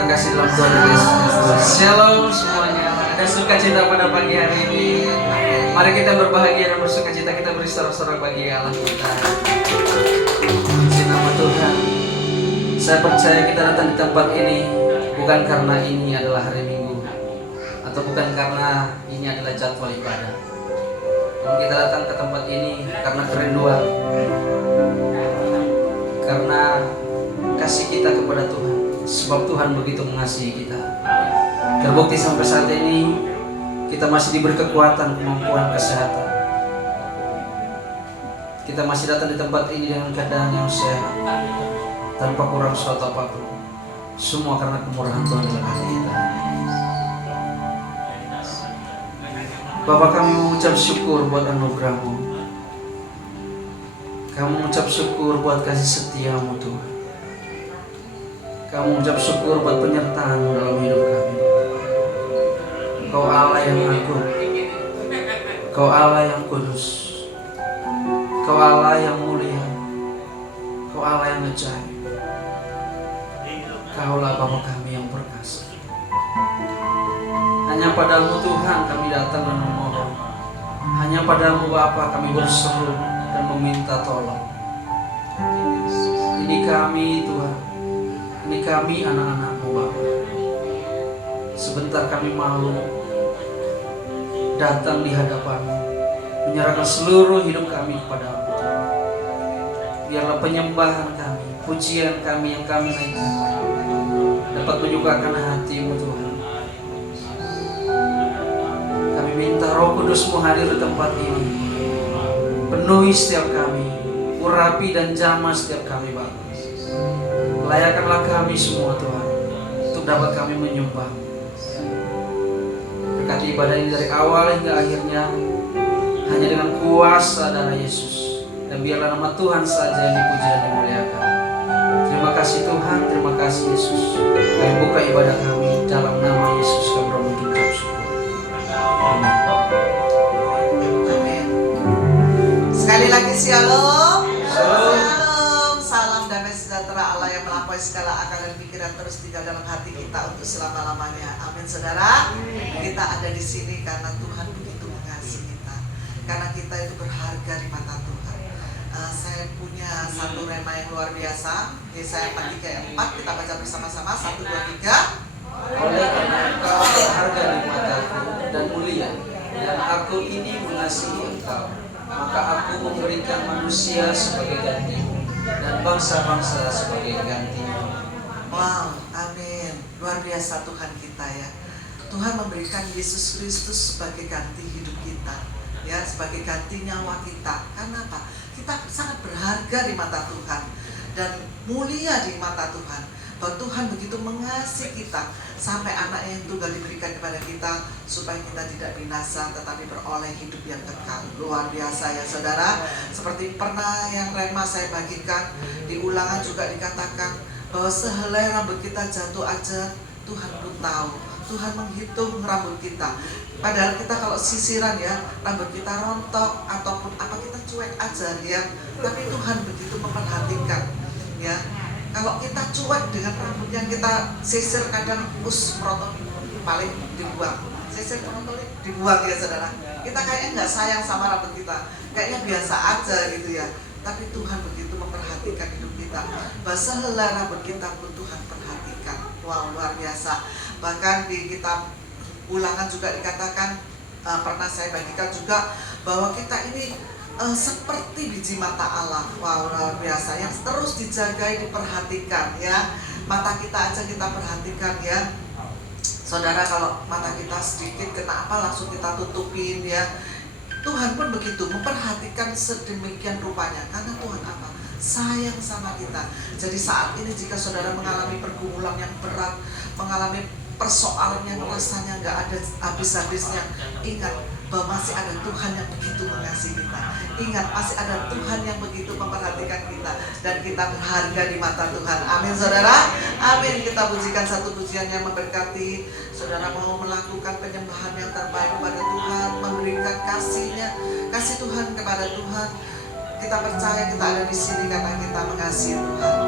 terkasih dalam Tuhan Yesus. Shalom semuanya. Ada sukacita pada pagi hari ini. Mari kita berbahagia dan bersukacita. Kita beri sorak-sorak bagi Allah kita. Puji nama Tuhan. Saya percaya kita datang di tempat ini bukan karena ini adalah hari Minggu atau bukan karena ini adalah jadwal ibadah. Namun kita datang ke tempat ini karena kerinduan, karena kasih kita kepada Tuhan. Sebab Tuhan begitu mengasihi kita. Terbukti sampai saat ini kita masih diberi kekuatan, kemampuan, kesehatan. Kita masih datang di tempat ini dengan keadaan yang sehat, tanpa kurang suatu apapun. Semua karena kemurahan Tuhan dalam hati kita. Bapa, kami mengucap syukur buat anugerah-Mu. Kami mengucap syukur buat kasih setia-Mu Tuhan. Kami mengucap syukur buat penyertaan-Mu dalam hidup kami. Kau Allah yang agung, Kau Allah yang kudus, Kau Allah yang mulia, Kau Allah yang ajaib. Kaulah Bapa kami yang perkasa. Hanya Padamu Tuhan kami datang dan memohon. Hanya Padamu Bapa kami berseru dan meminta tolong. Ini kami Tuhan, ini kami anak-anak-Mu Bapa. Sebentar kami mau datang di hadapan-Mu, menyerahkan seluruh hidup kami kepada-Mu. Biarlah penyembahan kami, pujian kami yang kami naikkan dapat menyukakan hati-Mu Tuhan. Kami minta Roh Kudus-Mu hadir di tempat ini. Penuhi setiap kami, urapi dan jamah setiap kami Bapa. Layakanlah kami semua Tuhan untuk dapat kami menyembah. Berkati ibadah ini dari awal hingga akhirnya hanya dengan kuasa darah Yesus. Dan biarlah nama Tuhan saja yang dipuji dan dimuliakan. Terima kasih Tuhan, terima kasih Yesus. Kami buka ibadah kami dalam nama Yesus. Kami mengucap syukur. Amin. Amin. Sekali lagi shalom. Shalom. Shalom. Salam damai sejahtera Allah yang melampaui segala akal dan pikiran terus tinggal dalam hati kita untuk selama-lamanya. Amin saudara. Kita ada di sini karena Tuhan begitu mengasihi kita. Karena kita itu berharga di mata Tuhan. Saya punya satu rema yang luar biasa. Yesaya 4:4 kita baca bersama-sama. 1, 2, 3. Oleh karena Engkau berharga di mataku dan mulia, dan aku ini mengasihi Engkau, maka aku memberikan manusia sebagai gantimu dan bangsa-bangsa sebagai gantimu. Wow, amin. Luar biasa Tuhan kita ya. Tuhan memberikan Yesus Kristus sebagai ganti hidup kita, ya, sebagai ganti nyawa kita. Karena apa? Kita sangat berharga di mata Tuhan dan mulia di mata Tuhan. Bahwa Tuhan begitu mengasihi kita sampai anak yang tunggal diberikan kepada kita supaya kita tidak binasa tetapi beroleh hidup yang kekal. Luar biasa ya saudara. Seperti pernah yang rema saya bagikan di Ulangan juga dikatakan bahwa sehelai rambut kita jatuh aja Tuhan pun tahu. Tuhan menghitung rambut kita. Padahal kita kalau sisiran ya, rambut kita rontok ataupun apa kita cuek aja ya. Tapi Tuhan begitu memperhatikan ya. Kalau kita cuek dengan rambut yang kita sisir kadang merotot paling dibuang. Sisir merotot dibuang ya saudara. Kita kayaknya nggak sayang sama rambut kita. Kayaknya biasa aja gitu ya. Tapi Tuhan begitu memperhatikan hidup kita. Bahwa sehelai rambut kita pun Tuhan perhatikan. Wow, luar biasa. Bahkan di kitab Ulangan juga dikatakan, pernah saya bagikan juga bahwa kita ini seperti biji mata Allah. Wow, luar biasa, yang terus dijagai, diperhatikan ya. Mata kita aja kita perhatikan ya. Saudara, kalau mata kita sedikit kena apa langsung kita tutupin ya. Tuhan pun begitu memperhatikan sedemikian rupanya. Karena Tuhan apa? Sayang sama kita. Jadi saat ini jika saudara mengalami pergumulan yang berat, mengalami persoalan yang rasanya nggak ada habis-habisnya, ingat bahwa masih ada Tuhan yang begitu mengasihi kita. Ingat, masih ada Tuhan yang begitu memperhatikan kita dan kita berharga di mata Tuhan. Amin saudara. Amin. Kita pujikan satu pujian yang memberkati. Saudara mau melakukan penyembahan yang terbaik kepada Tuhan, memberikan kasih Tuhan kepada Tuhan. Kita percaya kita ada di sini karena kita mengasihi Tuhan.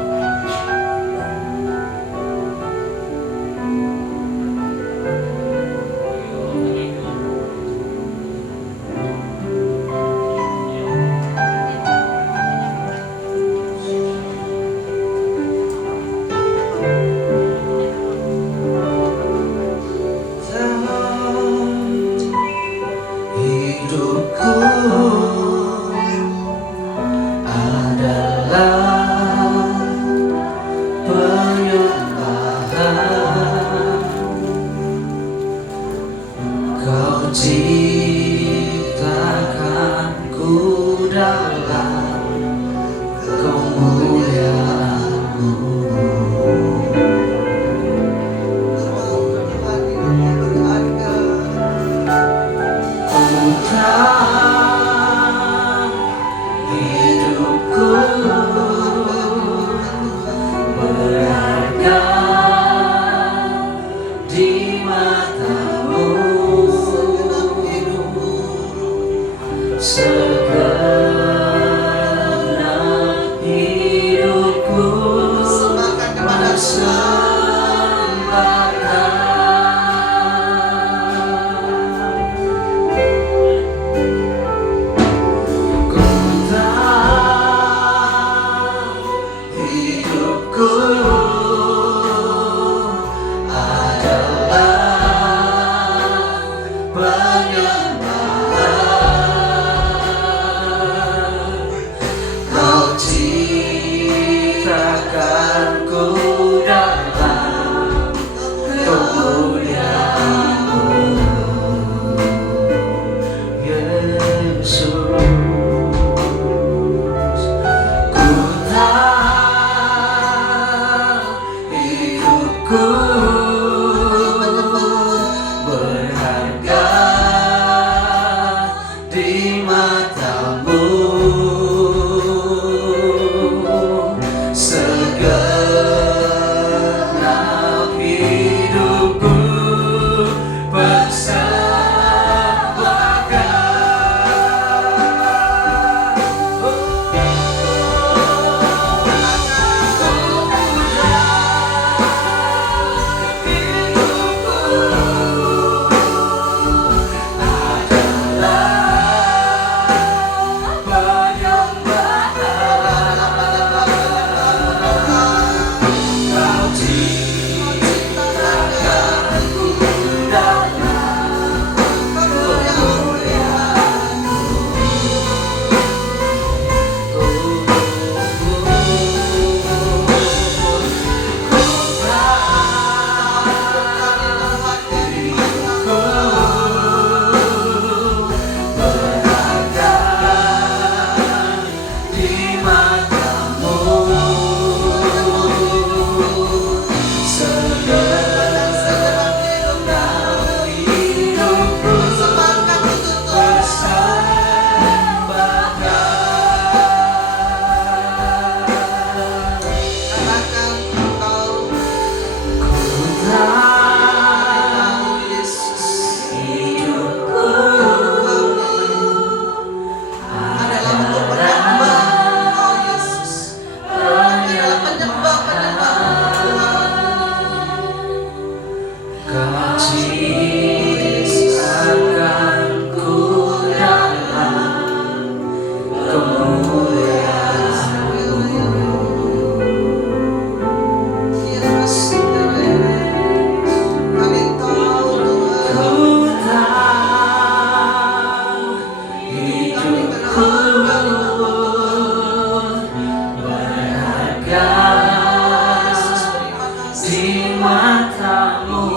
di matamu.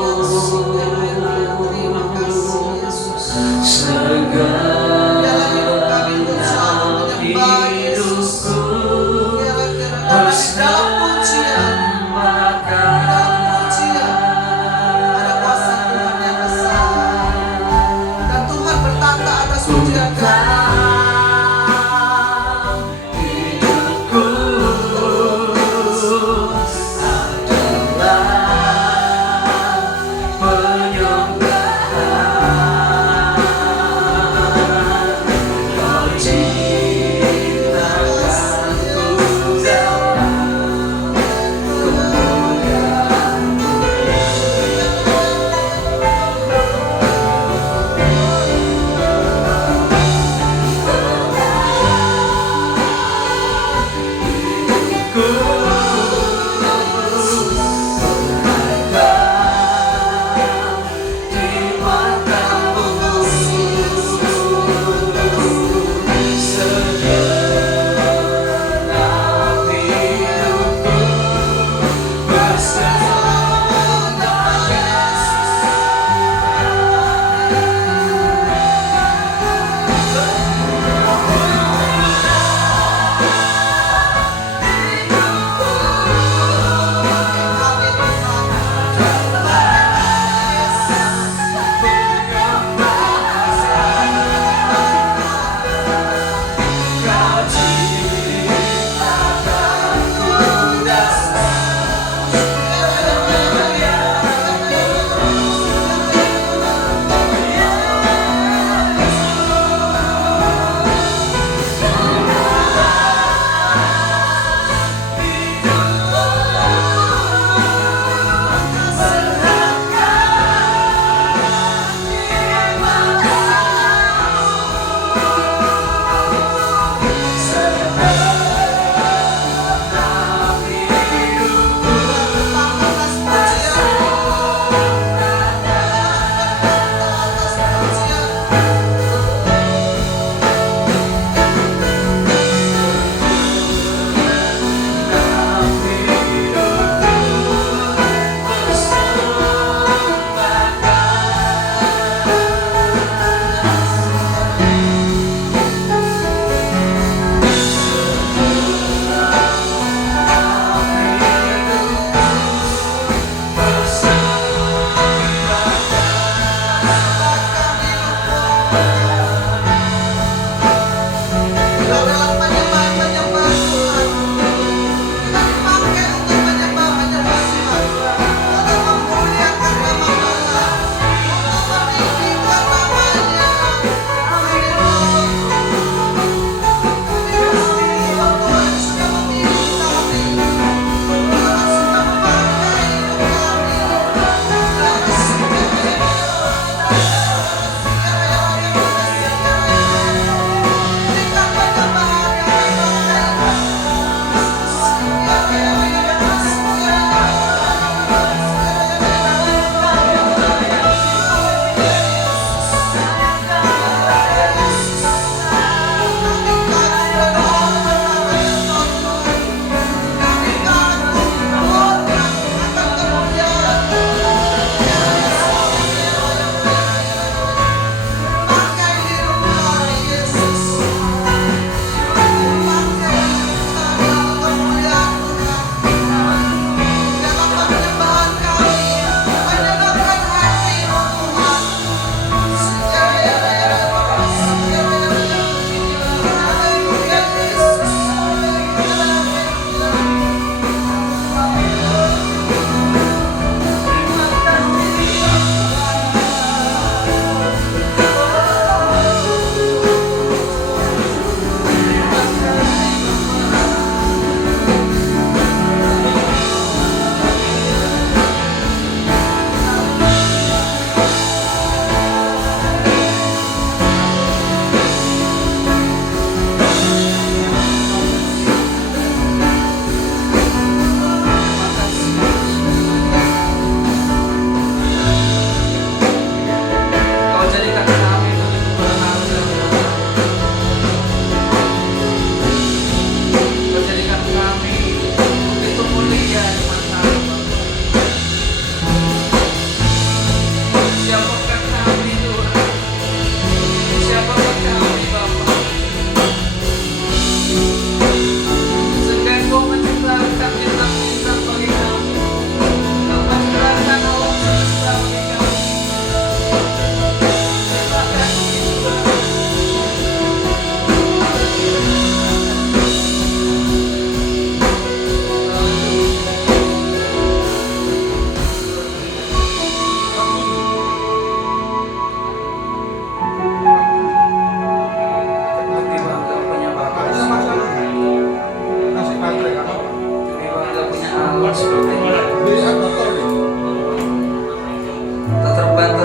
Terima kasih Yesus. Segala hidupku ada kuasa Tuhan yang besar, dan Tuhan bertata atas pujian kami.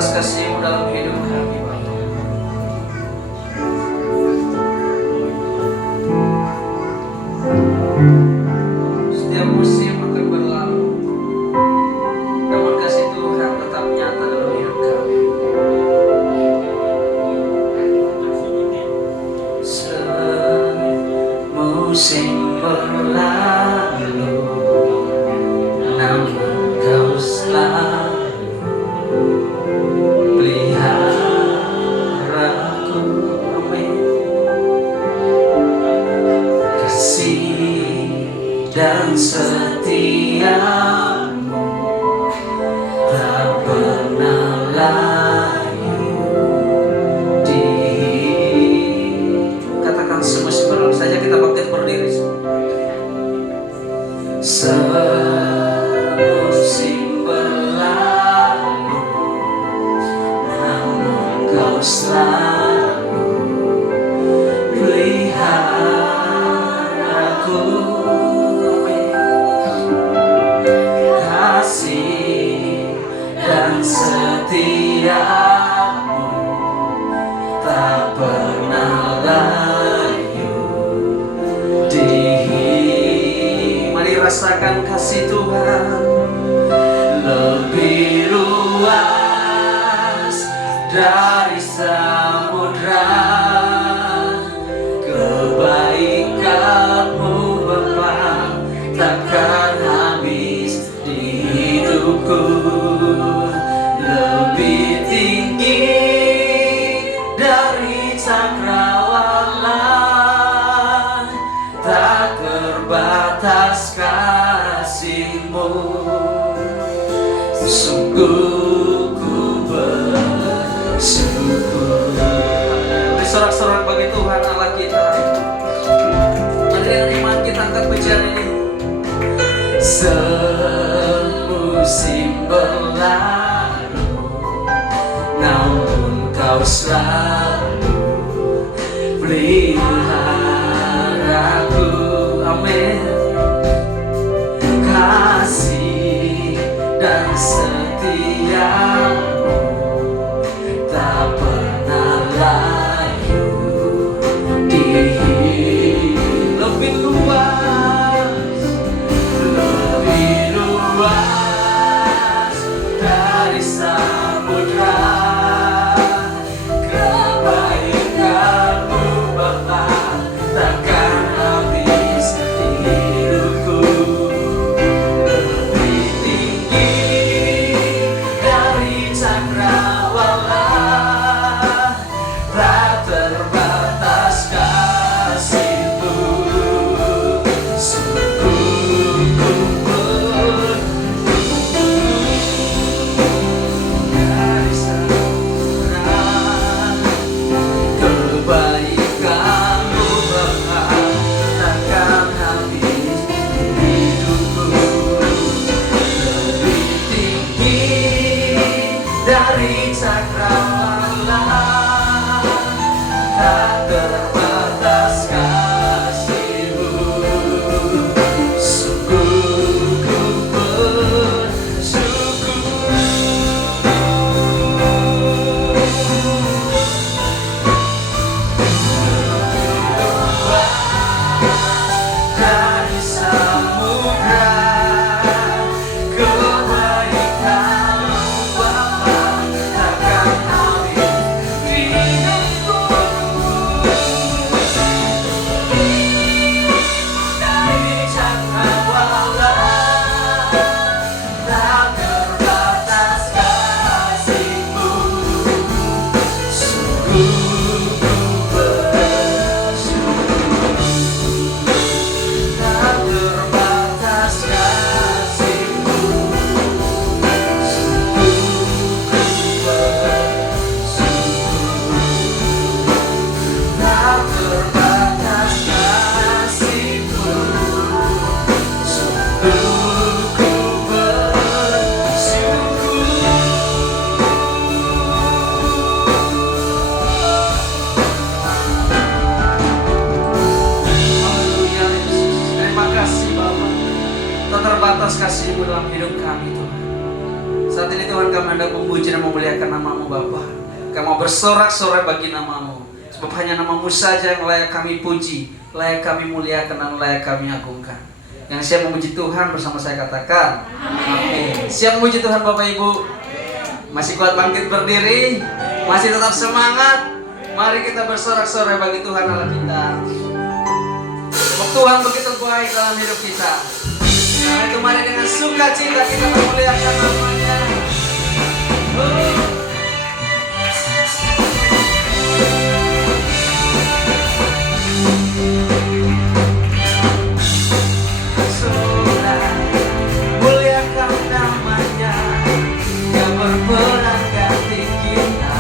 atas kasih-Mu dalam hidup kami, Bapa. Setiap musim akan berlalu, namun kasih Tuhan tetap nyata dalam hidup kami. Semusim berlalu, namun Kau selalu peliharaku. Amin. Kasih dan setia-Mu tak pernah layu di. Katakan semusim berlalu saja, kita bangkit berdiri. Semusim berlalu, namun Kau selalu peliharaku. Amin. Kasih dan setia-Mu tak pernah layu di. Mari rasakan kasih Tuhan lebih luas dari samudra. Kebaikan-Mu Bapa takkan habis di hidupku. Lebih tinggi dari cakrawala, tak terbatas kasih-Mu. Sungguh ku bersyukur. Bersorak-sorak bagi Tuhan Allah kita. Mari dengan iman kita angkat pujian ini. Semusim berlalu, namun Kau selalu peliharaku. Amin. Kasih dan setia-Mu tak pernah layu di. Lebih luas dari samudra. Kebaikan-Mu Bapa takkan habis di hidupku. Lebih tinggi dari cakrawala, tak terbatas kasih-Mu. Sungguh ku dari samudra. Kebaikan-Mu Bapa takkan habis di hidupku. Lebih tinggi dari cakrawala, tak terbatas kasih-Mu. Sungguh ku bersyukur. Dari samudra, kebaikan-Mu Bapa saat ini Tuhan kami hendak memuji dan memuliakan nama-Mu Bapa. Kami mau bersorak-sorai bagi nama-Mu. Sebab hanya nama-Mu saja yang layak kami puji, layak kami muliakan dan layak kami agungkan. Yang siap memuji Tuhan bersama saya katakan amin. Siap memuji Tuhan Bapak Ibu? Masih kuat bangkit berdiri? Masih tetap semangat? Mari kita bersorak-sorai bagi Tuhan Allah kita. Sebab Tuhan begitu baik dalam hidup kita. Karena itu mari dengan sukacita kita memuliakan nama-Nya. Muliakan nama-Nya yang berperang ganti kita.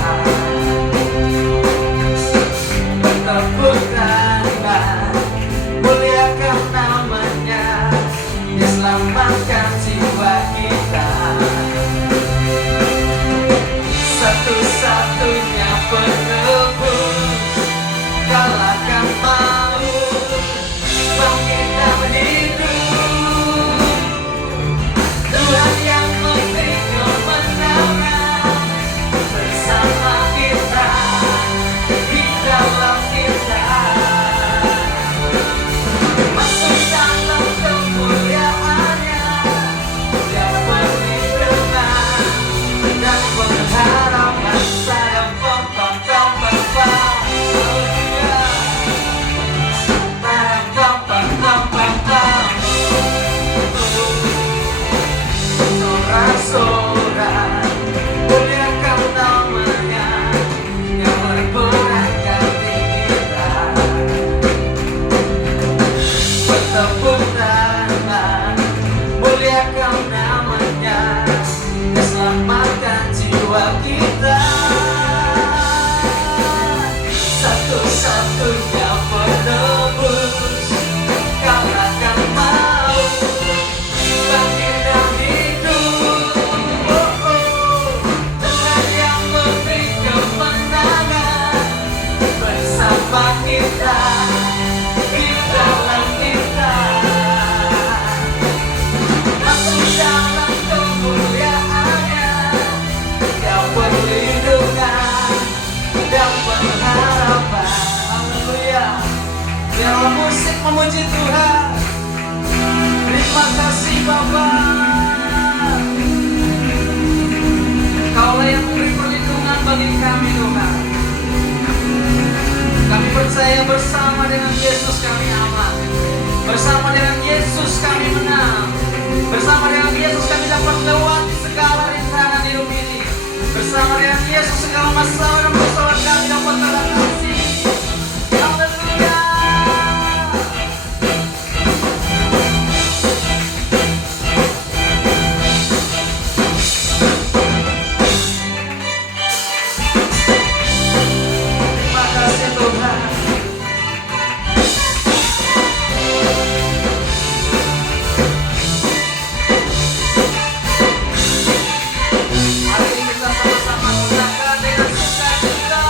Bertepukkanlah, muliakan nama-Nya, Dia selamatkan jiwa kita. Satu-satunya penebus, kalahkan maut, bangkitkan hidup. Tuhan yang memberi kemenangan bersama kita, di dalam kita. Masuk dalam kemuliaan-Nya, Dia perlindungan dan pengharapan. Sarang pam-pam-pam-pam-pam. Haleluya. Sarang pam-pam-pam-pam-pam. Sorak-sorak, muliakan nama-Nya yang berperang ganti kita. Bertepuk tangan, muliakan nama-Nya, Dia selamatkan jiwa kita. Satu-satunya penebus, kalahkan maut, bangkitkan hidup. Tuhan yang memberi kemenangan bersama kita, di dalam kita. Masuk dalam kemuliaan-Nya, Dia perlindungan dan pengharapan. Haleluya. Biarlah musik memuji Tuhan. Terima kasih Bapa. Kaulah yang memberi perlindungan bagi kami Tuhan. Kami percaya bersama dengan Yesus kami aman. Bersama dengan Yesus kami menang. Bersama dengan Yesus kami dapat lewati segala rintangan hidup ini. Bersama dengan Yesus segala masalah dan persoalan kami dapat teratasi. Haleluya. Terima kasih Tuhan. Hari ini kita sama-sama gunakan dengan sukacita.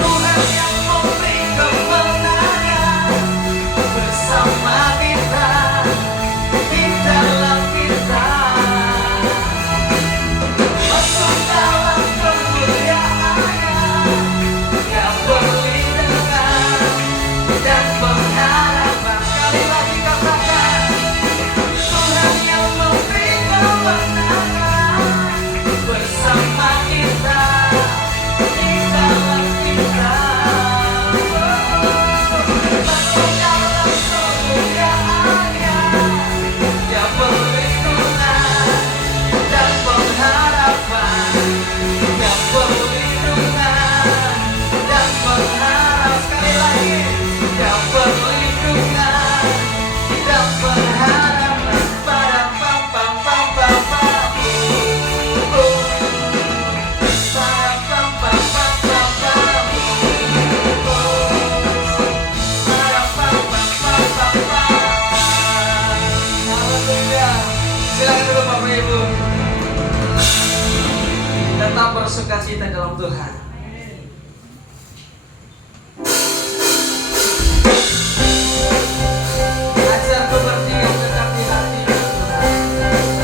Tuhan yang memberi kemenangan bersama kita, di dalam kita. Masuk dalam kemuliaan-Nya, Dia perlindungan dan pengharapan. Sekali lagi katakan, Tuhan yang memberi kemenangan bersama kita, di dalam kita. Masuk dalam kemuliaan-Nya, Dia perlindungan dan pengharapan. Dia perlindungan dan pengharapan. Sekali lagi, Dia perlindungan dan pengharapan. Pam-pam-pam-pam-pam. Pam-pam-pam-pam-pam. Haleluya. Silakan dulu Bapak Ibu. Tetap bersukacita dalam Tuhan. Ajarku berdiam dekat di hati Tuhan.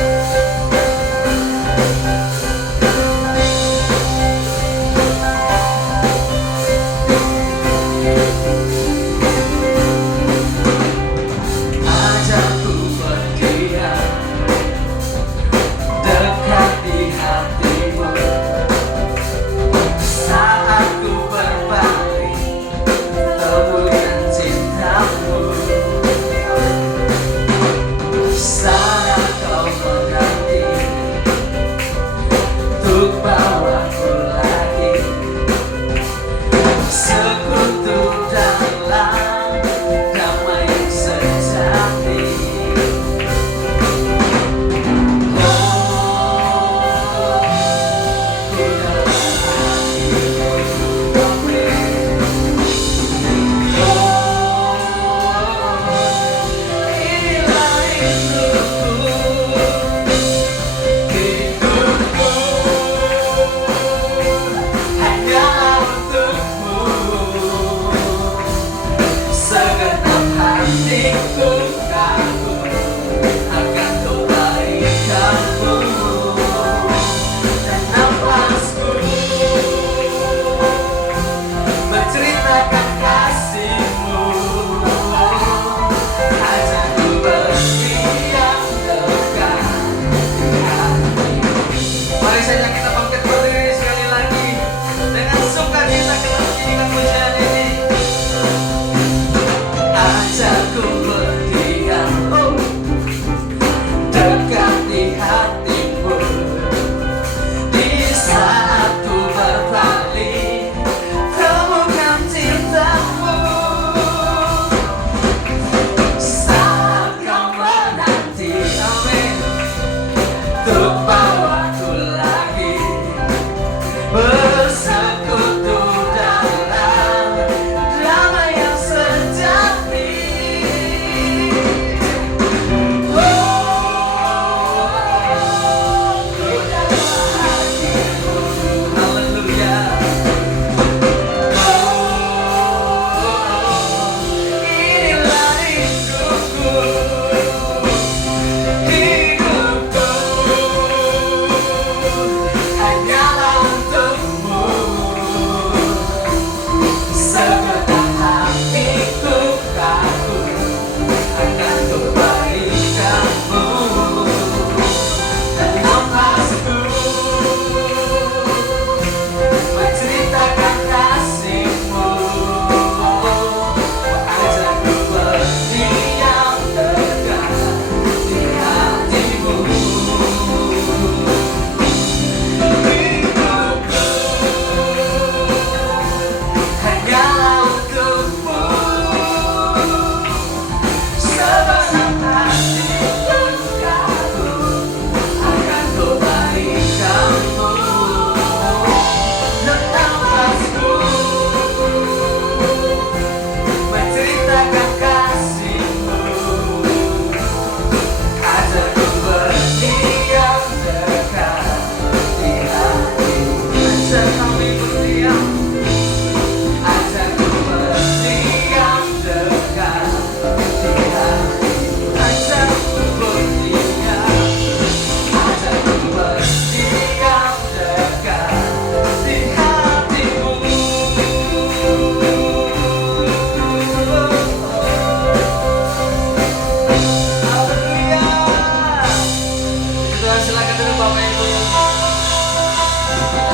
Silakan duduk Bapak Ibu.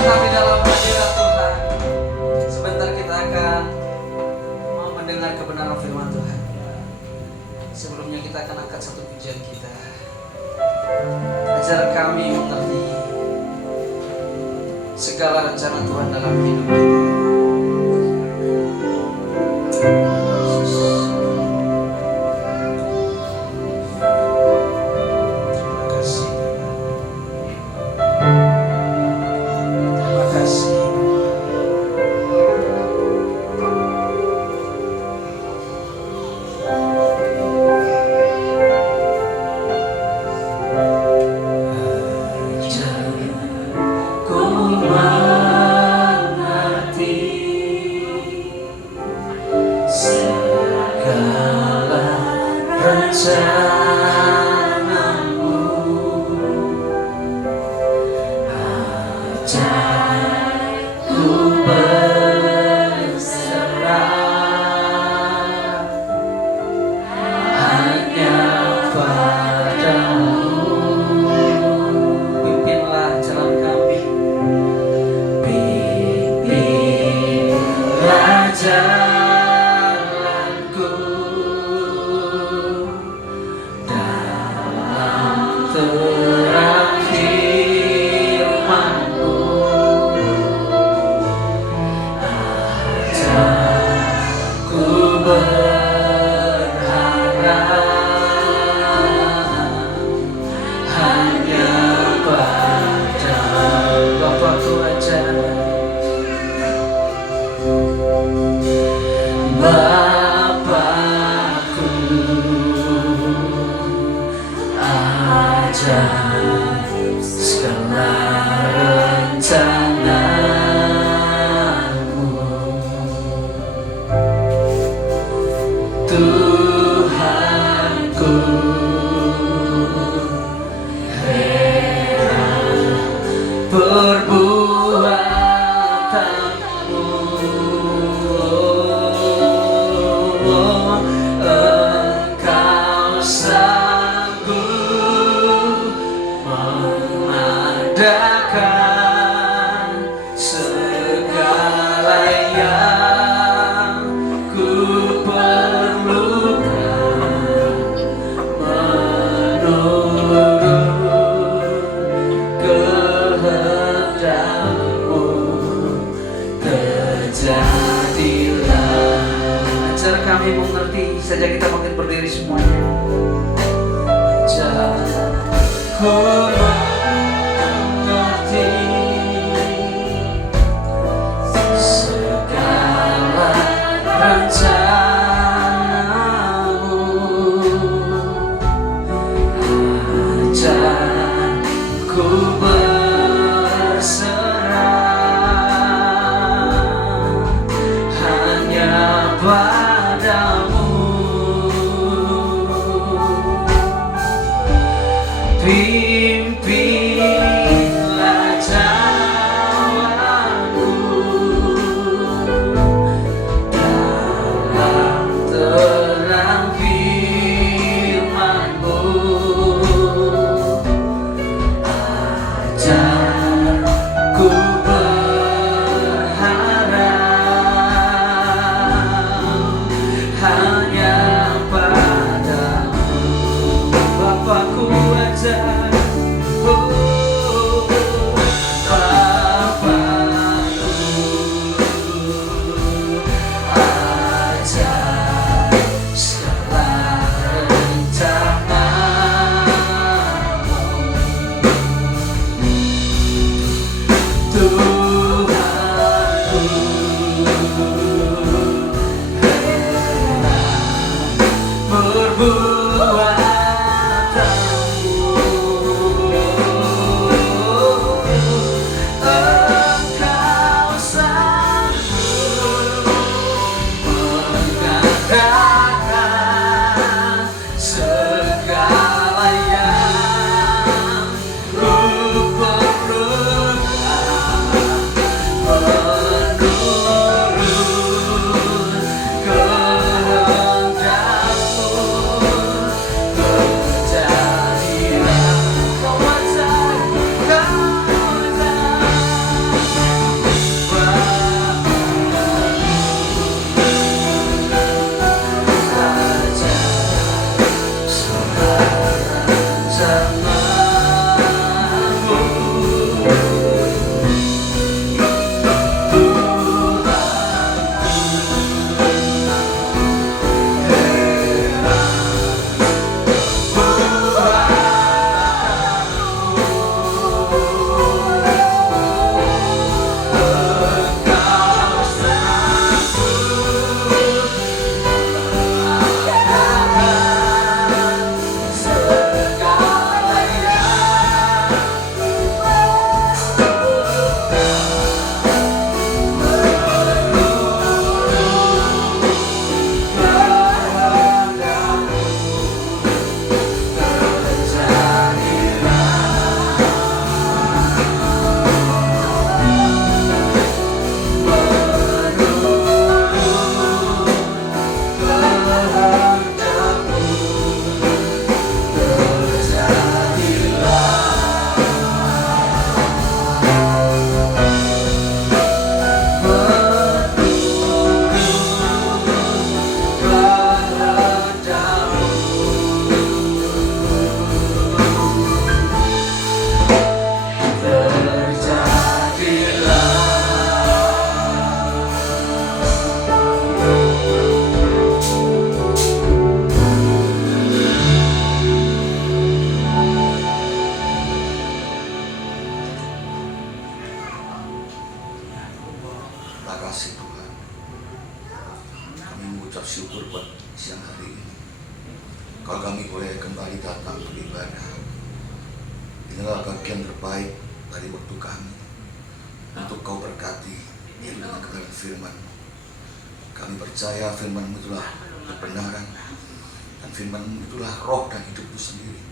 Tetap di dalam hadirat Tuhan. Sebentar kita akan mau mendengar kebenaran firman Tuhan. Sebelumnya kita akan angkat satu pujian kita. Ajar kami mengerti segala rencana Tuhan dalam hidup kita. Saja kita makin berdiri semuanya. Ku mengerti segala rencanamu. Ajar ku berserah hanya padamu. Pimpinlah jalanku dalam terang firman-Mu. Ajar ku berharap hanya padamu. Bapakku ajar. Oh kasih Tuhan. Kami mengucap syukur buat siang hari ini. Kalau kami boleh kembali datang beribadah, inilah bagian terbaik dari waktu kami untuk Kau berkati yaitu dengan kebenaran firman-Mu. Kami percaya firman-Mu itulah kebenaran, dan firman-Mu itulah roh dan hidup-Mu sendiri.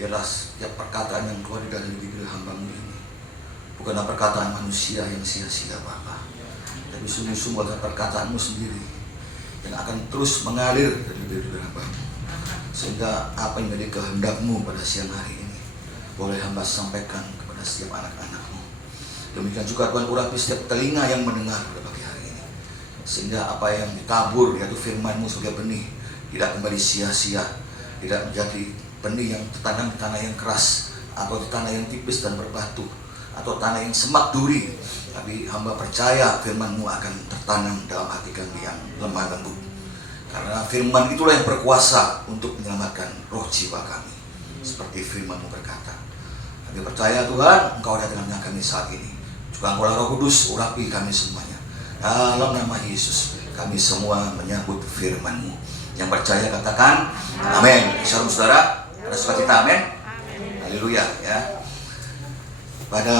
Biarlah setiap perkataan yang keluar dari bibir hamba-Mu ini bukanlah perkataan manusia yang sia-sia Bapa, tapi sungguh-sungguh adalah perkataan-Mu sendiri yang akan terus mengalir dari bibir hamba-Mu, sehingga apa yang menjadi kehendak-Mu pada siang hari ini boleh hamba sampaikan kepada setiap anak-anak-Mu. Demikian juga Tuhan, urapi setiap telinga yang mendengar pada pagi hari ini, sehingga apa yang ditabur yaitu firman-Mu sebagai benih tidak kembali sia-sia, tidak menjadi benih yang tertanam di tanah yang keras, atau di tanah yang tipis dan berbatu, atau tanah yang semak duri. Tapi hamba percaya firman-Mu akan tertanam dalam hati kami yang lemah lembut, karena firman itulah yang berkuasa untuk menyelamatkan roh jiwa kami. Seperti firman-Mu berkata, kami percaya Tuhan, Engkau ada dalam kami saat ini. Juga Engkau Roh Kudus, urapi kami semuanya. Dalam nama Yesus, kami semua menyambut firman-Mu. Yang percaya katakan amin. Shalom saudara, ada sukacita, amin. Haleluya ya. Pada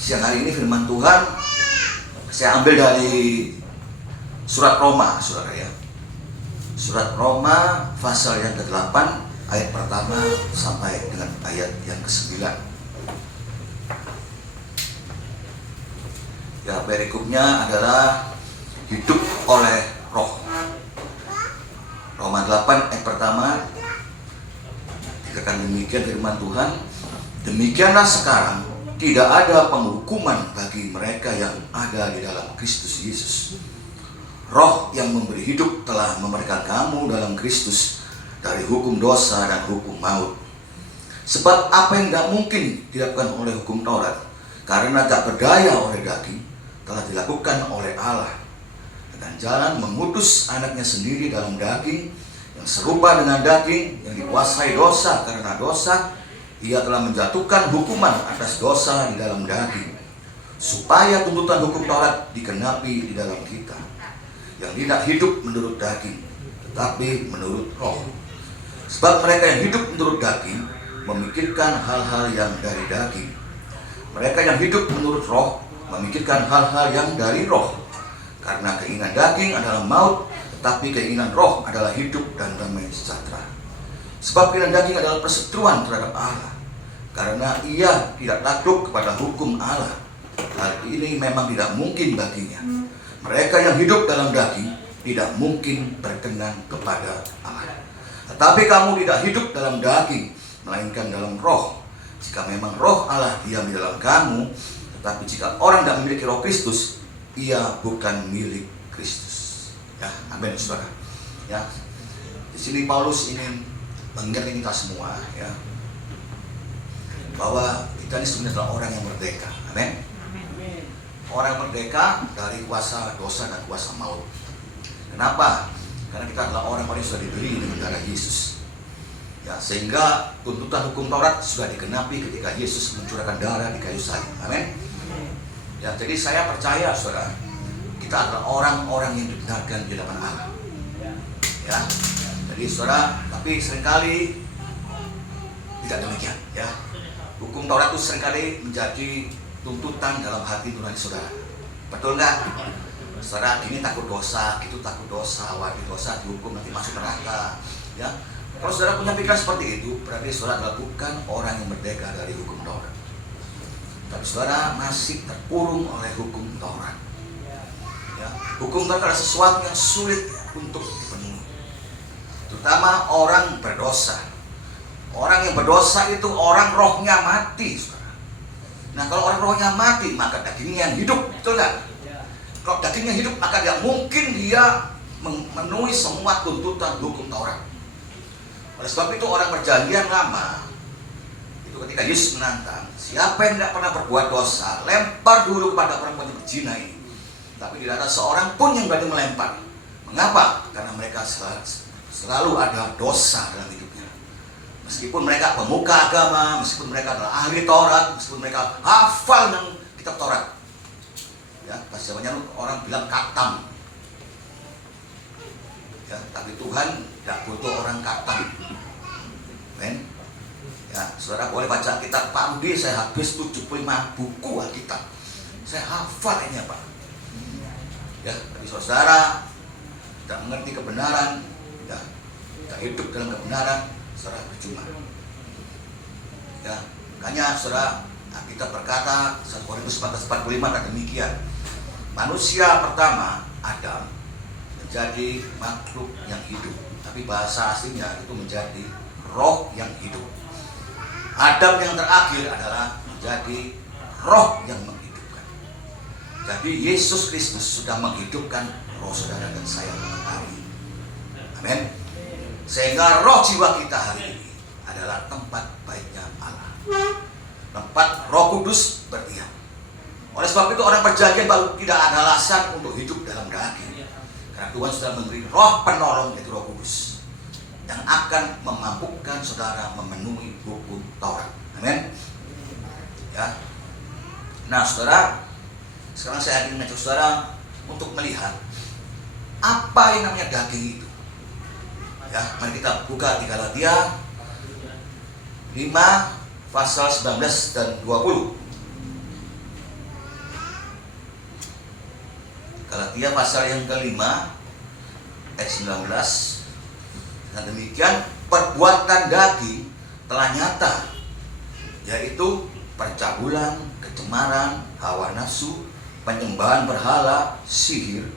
siang hari ini firman Tuhan saya ambil dari surat Roma, saudara ya. Surat Roma pasal yang ke-8 ayat pertama sampai dengan ayat yang ke-9. Ya, perikopnya adalah hidup oleh roh. Roma 8 ayat pertama dikatakan demikian firman Tuhan, demikianlah sekarang tidak ada penghukuman bagi mereka yang ada di dalam Kristus Yesus. Roh yang memberi hidup telah memerdekakan kamu dalam Kristus dari hukum dosa dan hukum maut. Sebab apa yang tidak mungkin dilakukan oleh hukum Taurat, karena tak berdaya oleh daging, telah dilakukan oleh Allah dengan jalan mengutus anaknya sendiri dalam daging, yang serupa dengan daging, yang dikuasai dosa karena dosa. Ia telah menjatuhkan hukuman atas dosa di dalam daging, supaya tuntutan hukum Taurat digenapi di dalam kita, yang tidak hidup menurut daging, tetapi menurut roh. Sebab mereka yang hidup menurut daging memikirkan hal-hal yang dari daging. Mereka yang hidup menurut roh memikirkan hal-hal yang dari roh. Karena keinginan daging adalah maut, tetapi keinginan roh adalah hidup dan damai sejahtera. Sebab keinginan daging adalah perseteruan terhadap Allah, karena ia tidak takluk kepada hukum Allah. Hal ini memang tidak mungkin baginya. Mereka yang hidup dalam daging tidak mungkin berkenan kepada Allah. Tetapi kamu tidak hidup dalam daging, melainkan dalam roh. Jika memang roh Allah diam di dalam kamu, tetapi jika orang tidak memiliki roh Kristus, ia bukan milik Kristus. Ya, amin saudara. Ya, di sini Paulus ingin mengingatkan kita semua, ya, bahwa kita ini sebenarnya adalah orang yang merdeka. Amin. Orang merdeka dari kuasa dosa dan kuasa maut. Kenapa? Karena kita adalah orang-orang yang sudah dibeli dengan darah Yesus. Ya, sehingga tuntutan hukum Taurat sudah digenapi ketika Yesus mencurahkan darah di kayu salib. Amin. Ya, jadi saya percaya saudara, kita adalah orang-orang yang dibenarkan di hadapan Allah. Ya. Jadi saudara, tapi seringkali tidak demikian, ya. Hukum Taurat itu seringkali menjadi tuntutan dalam hati nurani saudara. Betul nggak? Saudara, ini takut dosa, itu takut dosa, wajib dosa, dihukum nanti masuk neraka. Ya, kalau saudara punya pikiran seperti itu, berarti saudara adalah bukan orang yang merdeka dari hukum Taurat. Tapi saudara masih terkurung oleh hukum Taurat. Ya, hukum Taurat adalah sesuatu yang sulit untuk dipenuhi, terutama orang berdosa. Orang yang berdosa itu orang rohnya mati, saudara. Nah, kalau orang rohnya mati, maka dagingnya yang hidup, betul nggak? Kalau dagingnya hidup, maka tidak mungkin dia memenuhi semua tuntutan hukum Taurat. Oleh sebab itu orang perjanjian lama itu ketika Yesus menantang, siapa yang tidak pernah berbuat dosa, lempar dulu kepada perempuan yang berzina ini. Tapi tidak ada seorang pun yang berani melempar. Mengapa? Karena mereka selalu ada dosa dalam hidupnya. Meskipun mereka pemuka agama, meskipun mereka adalah ahli Taurat, meskipun mereka hafal dengan kitab Taurat, Ya, pas zamannya orang bilang katam. Ya, tapi Tuhan tidak butuh orang katam. Men. Ya, saudara boleh baca kitab Pak Rudi, saya habis 75 buku Alkitab. Saya hafal ini Pak. Ya, tapi saudara tidak mengerti kebenaran, ya, tidak hidup dalam kebenaran, saudara percuma. Ya, makanya saudara kita berkata 1 Korintus 14:45 dan demikian. Manusia pertama Adam menjadi makhluk yang hidup, tapi bahasa aslinya itu menjadi roh yang hidup. Adam yang terakhir adalah menjadi roh yang menghidupkan. Jadi Yesus Kristus sudah menghidupkan roh saudara dan saya hari. Amin. Sehingga roh jiwa kita hari ini adalah tempat baiknya Allah, tempat Roh Kudus berdiam. Oleh sebab itu orang perjanjian baru tidak ada alasan untuk hidup dalam daging, karena Tuhan sudah memberi roh penolong, yaitu Roh Kudus, yang akan memampukan saudara memenuhi hukum Taurat. Amin. Ya. Nah, saudara, sekarang saya ingin mengajak saudara untuk melihat apa yang namanya daging itu. Ya, mari kita buka di Galatia 5 pasal 19 dan 20. Galatia pasal yang kelima ayat 19. Dan demikian perbuatan daging telah nyata, yaitu percabulan, kecemaran, hawa nafsu, penyembahan berhala, sihir,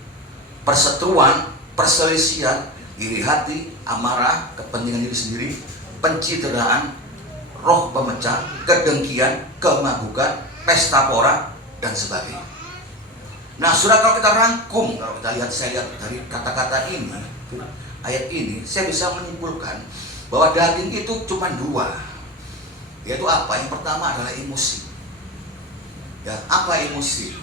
perseteruan, perselisihan, iri hati, amarah, kepentingan diri sendiri, pencitraan, roh pemecah, kedengkian, kemabukan, pesta pora, dan sebagainya. Nah, saudara, kalau kita rangkum, kalau kita lihat, saya lihat dari kata-kata ini, ayat ini, saya bisa menyimpulkan bahwa daging itu cuma dua. Yaitu apa? Yang pertama adalah emosi. Ya, apa emosi?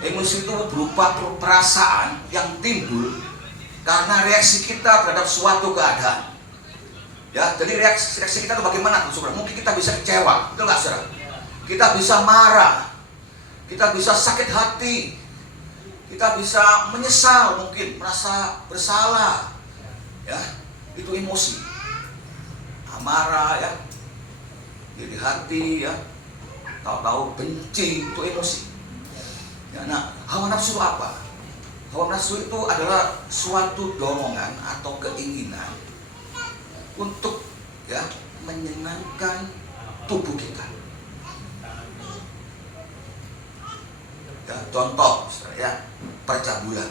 Emosi itu berupa perasaan yang timbul karena reaksi kita terhadap suatu keadaan. Ya, jadi reaksi kita itu bagaimana, saudara? Mungkin kita bisa kecewa, betul nggak, saudara? Kita bisa marah, kita bisa sakit hati, kita bisa menyesal, mungkin merasa bersalah. Ya, itu emosi. Amarah, ya, iri hati, ya, tahu-tahu benci, itu emosi. Ya, nah, hawa nafsu itu apa? Hawa nafsu itu adalah suatu dorongan atau keinginan untuk, ya, menyenangkan tubuh kita. Ya, contoh, ya, percabulan.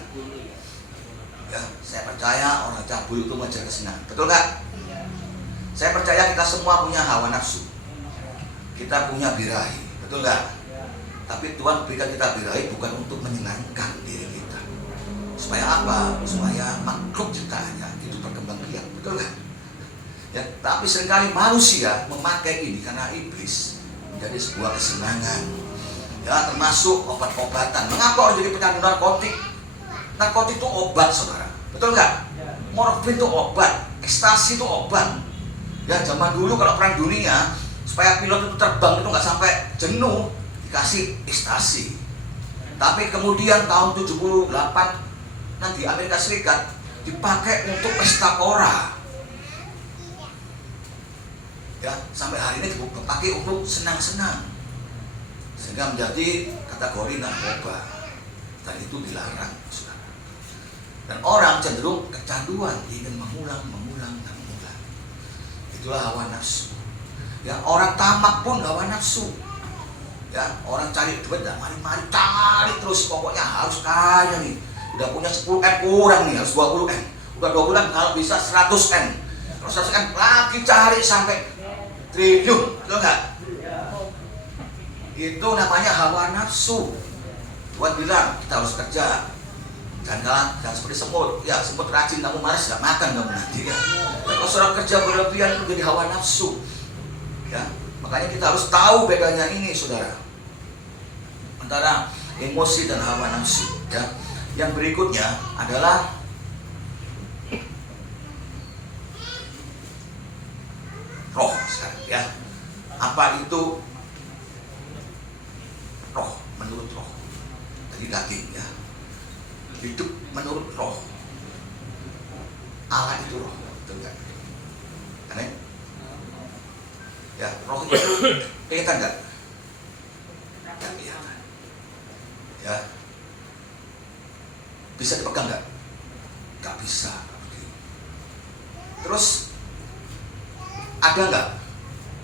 Ya, saya percaya orang cabul itu mencari kesenangan, betul nggak? Saya percaya kita semua punya hawa nafsu, kita punya birahi, betul nggak? Tapi Tuhan berikan kita birahi bukan untuk menyenangkan diri kita. Supaya apa? Supaya makhluk ciptaannya itu berkembang biak, betul nggak? Ya, tapi seringkali manusia memakai ini karena iblis menjadi sebuah kesenangan. Ya, termasuk obat-obatan. Mengapa orang jadi pecandu narkotik? Narkotik itu obat, saudara, betul nggak? Morfin itu obat, ekstasi itu obat. Ya, zaman dulu kalau perang dunia, supaya pilot itu terbang itu nggak sampai jenuh, dikasih ekstasi. Tapi kemudian tahun 78 nanti Amerika Serikat dipakai untuk pesta pora. Ya, sampai hari ini dipakai untuk senang-senang, sehingga menjadi kategori narkoba, dan itu dilarang, saudara. Dan orang cenderung kecanduan, ingin mengulang. Itulah hawa nafsu. Ya, orang tamak pun hawa nafsu. Ya, orang cari duit dan mari cari terus, pokoknya harus kaya nih. Udah punya 10M kurang nih, harus 20M. Udah 20M kalau bisa 100M. Kalau 100M lagi cari sampai triliun, betul nggak? Itu namanya hawa nafsu. Tuhan bilang kita harus kerja, jangan seperti semut. Ya, semut rajin, kamu malas nggak makan kamu nanti, ya. Kalau seorang kerja berlebihan itu jadi hawa nafsu. Ya, makanya kita harus tahu bedanya ini, saudara, antara emosi dan hawa nafsu. Ya, yang berikutnya adalah roh, sekarang, ya. Apa itu roh? Menurut roh, dari daging ya. Hidup menurut roh. Allah itu roh, betul nggak? Amin. Ya, roh itu kelihatan nggak? Nggak kelihatan. Ya, bisa dipegang nggak? Nggak bisa. Terus ada nggak?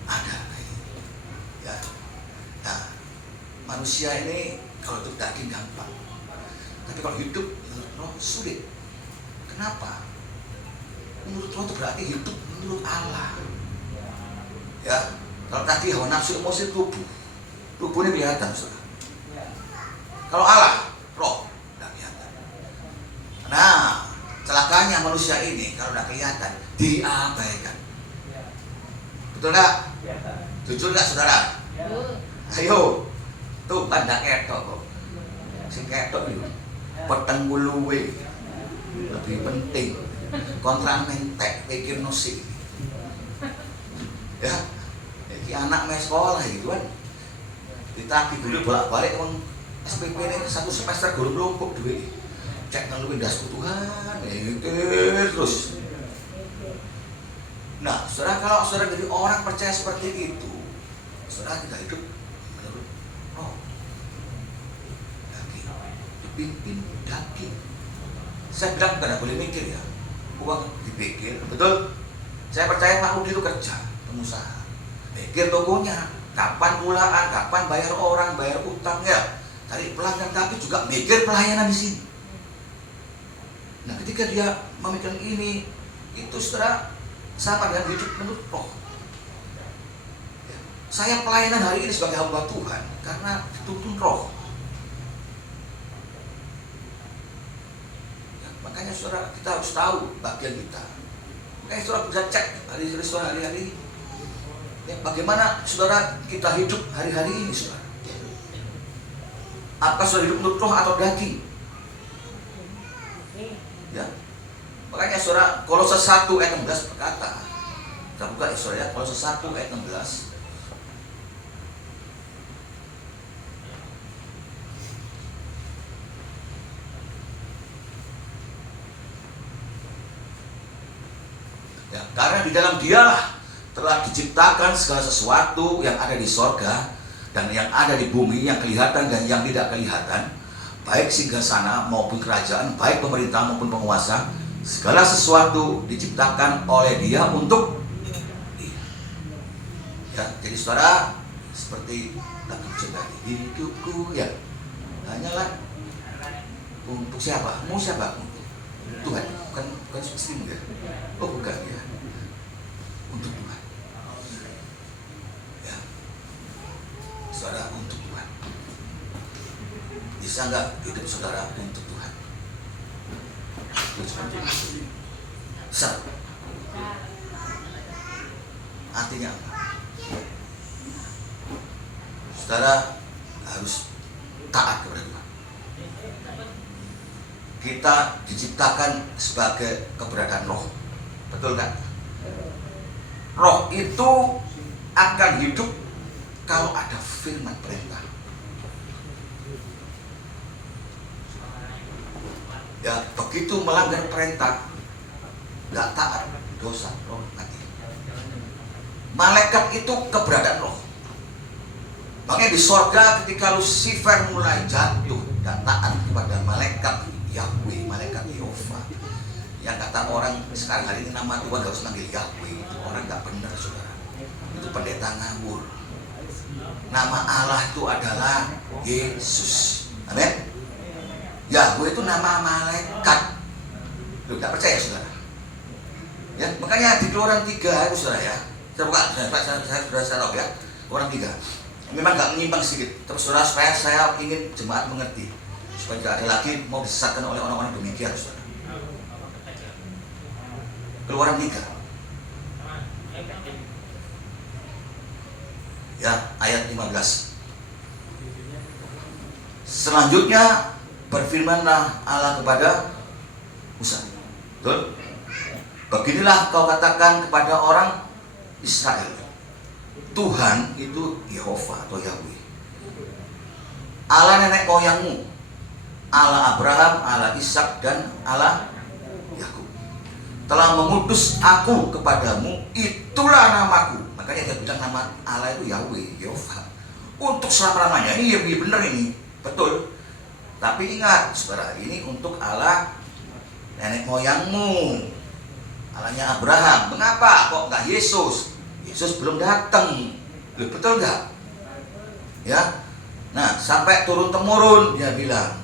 Ada. Ya, nah, manusia ini kalau untuk daging gampang, tapi kalau hidup menurut roh sulit. Kenapa? Menurut roh itu berarti hidup menurut Allah. Ya, kalau tadi hawa nafsu emosi tubuh ini kelihatan, saudara. Kalau Allah, roh, tidak kelihatan. Nah, celakanya manusia ini kalau tidak kelihatan, diabaikan. Betul nggak? Jujur nggak, saudara? Ayo, tuh pada ketok kok. Si ketok itu, peteng guluwe lebih penting. Kontra mentek, pikir nosi. Ya, jadi anak mes sekolah gitu kan. Ditagih dulu bolak-balik emang SPP ini satu semester guru melumpuk duit. Cek ngeluin dasku Tuhan, terus. Nah, saudara, kalau saudara jadi orang percaya seperti itu, saudara tidak hidup menurut roh. Daging, dipimpin daging. Saya bilang tidak boleh mikir ya. Uang dipikir, betul. Saya percaya Pak Rudi itu kerja, pengusaha. Pikir tokonya, kapan pulaan, kapan bayar orang, bayar utang ya. Cari pelanggan, tapi juga mikir pelayanan di sini. Nah, ketika dia memikirkan ini, itu saudara sama dengan hidup menurut roh. Ya. Saya pelayanan hari ini sebagai hamba Tuhan karena dituntun roh. Makanya saudara, kita harus tahu bagian kita. Makanya saudara bisa cek hari-hari ya, bagaimana saudara kita hidup hari-hari ini, saudara. Apa saudara hidup menurut roh atau daging? Ya. Makanya saudara, Kolose 1 ayat 16 berkata, kita buka ya saudara ya, Kolose 1 ayat 16. Ya, karena di dalam Dialah telah diciptakan segala sesuatu yang ada di sorga dan yang ada di bumi, yang kelihatan dan yang tidak kelihatan, baik singgasana maupun kerajaan, baik pemerintah maupun penguasa. Segala sesuatu diciptakan oleh Dia untuk Dia. Ya, jadi saudara, seperti lagu cinta hidupku ya, hanyalah untuk siapa? Mau siapa? Untuk Tuhan, bukan istrimu ya. Oh bukan ya, untuk Tuhan. Ya, saudara, untuk Tuhan. Bisa nggak hidup saudara untuk Tuhan? Bisa. Artinya apa? Saudara harus taat kepada Tuhan. Kita diciptakan sebagai keberadaan roh. Betul kan? Roh itu akan hidup kalau ada firman perintah. Ya, begitu melanggar perintah, nggak taat, dosa, roh mati. Malaikat itu keberadaan roh. Makanya di sorga ketika Lucifer mulai jatuh dan taat kepada malaikat Yahweh, malaikat Yehova, yang kata orang sekarang hari ini nama Tuhan gak usah manggil Yahweh, itu orang gak benar, saudara. Itu pendeta ngawur. Nama Allah itu adalah Yesus. Amin. Yahweh itu nama malaikat. Lu gak percaya, saudara? Ya, makanya di Keluaran 3 itu, saudara ya. Saya buka, saya tahu ya. Keluaran 3. Memang gak menyimpang sedikit. Terus saudara, supaya saya ingin jemaat mengerti, supaya tidak ada lagi mau disesatkan oleh orang-orang demikian, saudara. Keluaran 3 ya, ayat 15. Selanjutnya berfirmanlah Allah kepada Musa. Betul? Beginilah kau katakan kepada orang Israel, Tuhan itu Yehova atau Yahweh, Allah nenek moyangmu Allah Abraham, Allah Ishak, dan Allah Yakub. Telah mengutus aku kepadamu, itulah namaku. Makanya dia bilang nama Allah itu Yahweh, Yehova. Untuk selama-lamanya. Ini benar ini, betul. Tapi ingat, saudara, ini untuk Allah nenek moyangmu, Allahnya Abraham. Mengapa kok nggak Yesus? Yesus belum datang. Betul nggak? Ya. Nah, sampai turun temurun dia bilang.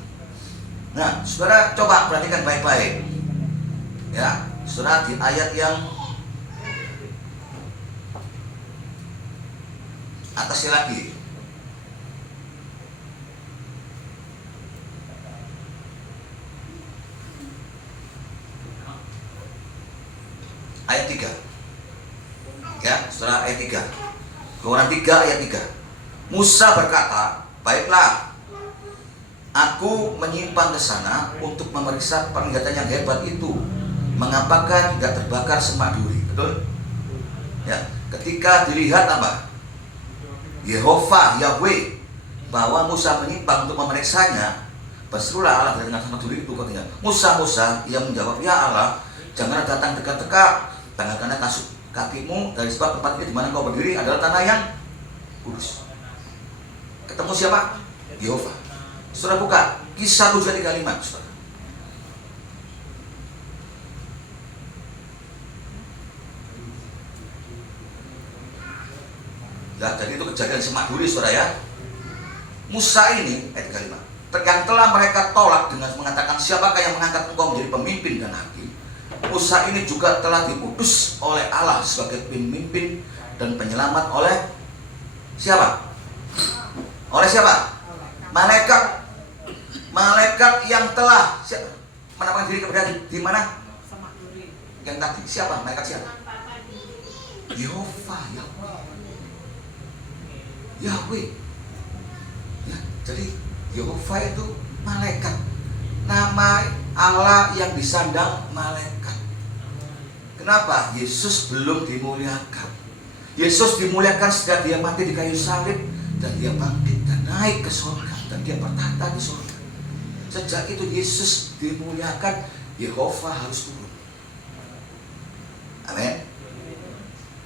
Nah, saudara coba perhatikan baik-baik. Ya, saudara, di ayat yang atasnya lagi. Ayat 3. Ya, saudara, ayat 3. Keluaran 3 ayat 3. Musa berkata, baiklah, aku menyimpan ke sana untuk memeriksa penglihatan yang hebat itu. Mengapakah tidak terbakar semak duri? Betul? Ya, ketika dilihat apa? Yehova, Yahweh, bahwa Musa menyimpang untuk memeriksanya, berserulah Allah dengan semak duri itu katanya. Musa, Musa, ia menjawab, ya Allah, jangan datang dekat-dekat, tangan kasut kakimu, dari sebab tempat ini di mana kau berdiri adalah tanah yang kudus. Ketemu siapa? Yehova. Saudara buka Kisah 7:35, saudara. Ya, jadi itu kejadian semak duri, saudara ya. Musa ini, ayat 35, yang telah mereka tolak dengan mengatakan, siapakah yang mengangkat engkau menjadi pemimpin dan hakim? Musa ini juga telah diutus oleh Allah sebagai pemimpin dan penyelamat oleh siapa? Oleh siapa? Malaikat. Malaikat yang telah menampakkan diri kepada di mana? Yang tadi siapa? Malaikat siapa? Yehova, Yahweh. Ya, jadi Yehova itu malaikat. Nama Allah yang disandang malaikat. Kenapa? Yesus belum dimuliakan. Yesus dimuliakan setelah dia mati di kayu salib, dan dia bangkit dan naik ke surga, dan dia bertata di surga. Sejak itu Yesus dimuliakan, Yehova harus turun. Amin.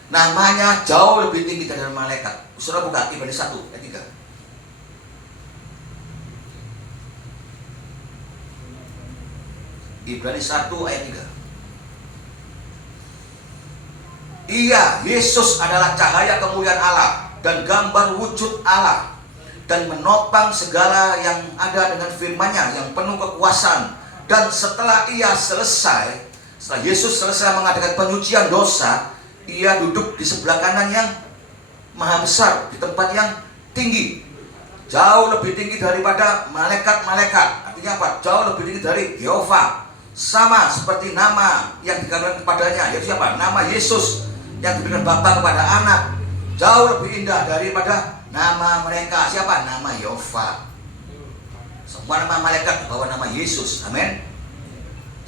Namanya jauh lebih tinggi dari malaikat. Saudara buka Ibrani 1 ayat 3. Ibrani 1 ayat 3. Ia, Yesus adalah cahaya kemuliaan Allah dan gambar wujud Allah, dan menopang segala yang ada dengan firman-Nya yang penuh kekuasaan. Dan setelah Yesus selesai mengadakan penyucian dosa, ia duduk di sebelah kanan yang maha besar, di tempat yang tinggi, jauh lebih tinggi daripada malaikat-malaikat. Artinya apa? Jauh lebih tinggi dari Yehova. Sama seperti nama yang dikatakan kepadanya, yaitu siapa? Nama Yesus yang diberikan Bapa kepada anak, jauh lebih indah daripada nama mereka. Siapa? Nama Yehova. Semua nama malaikat bawa nama Yesus. Amin.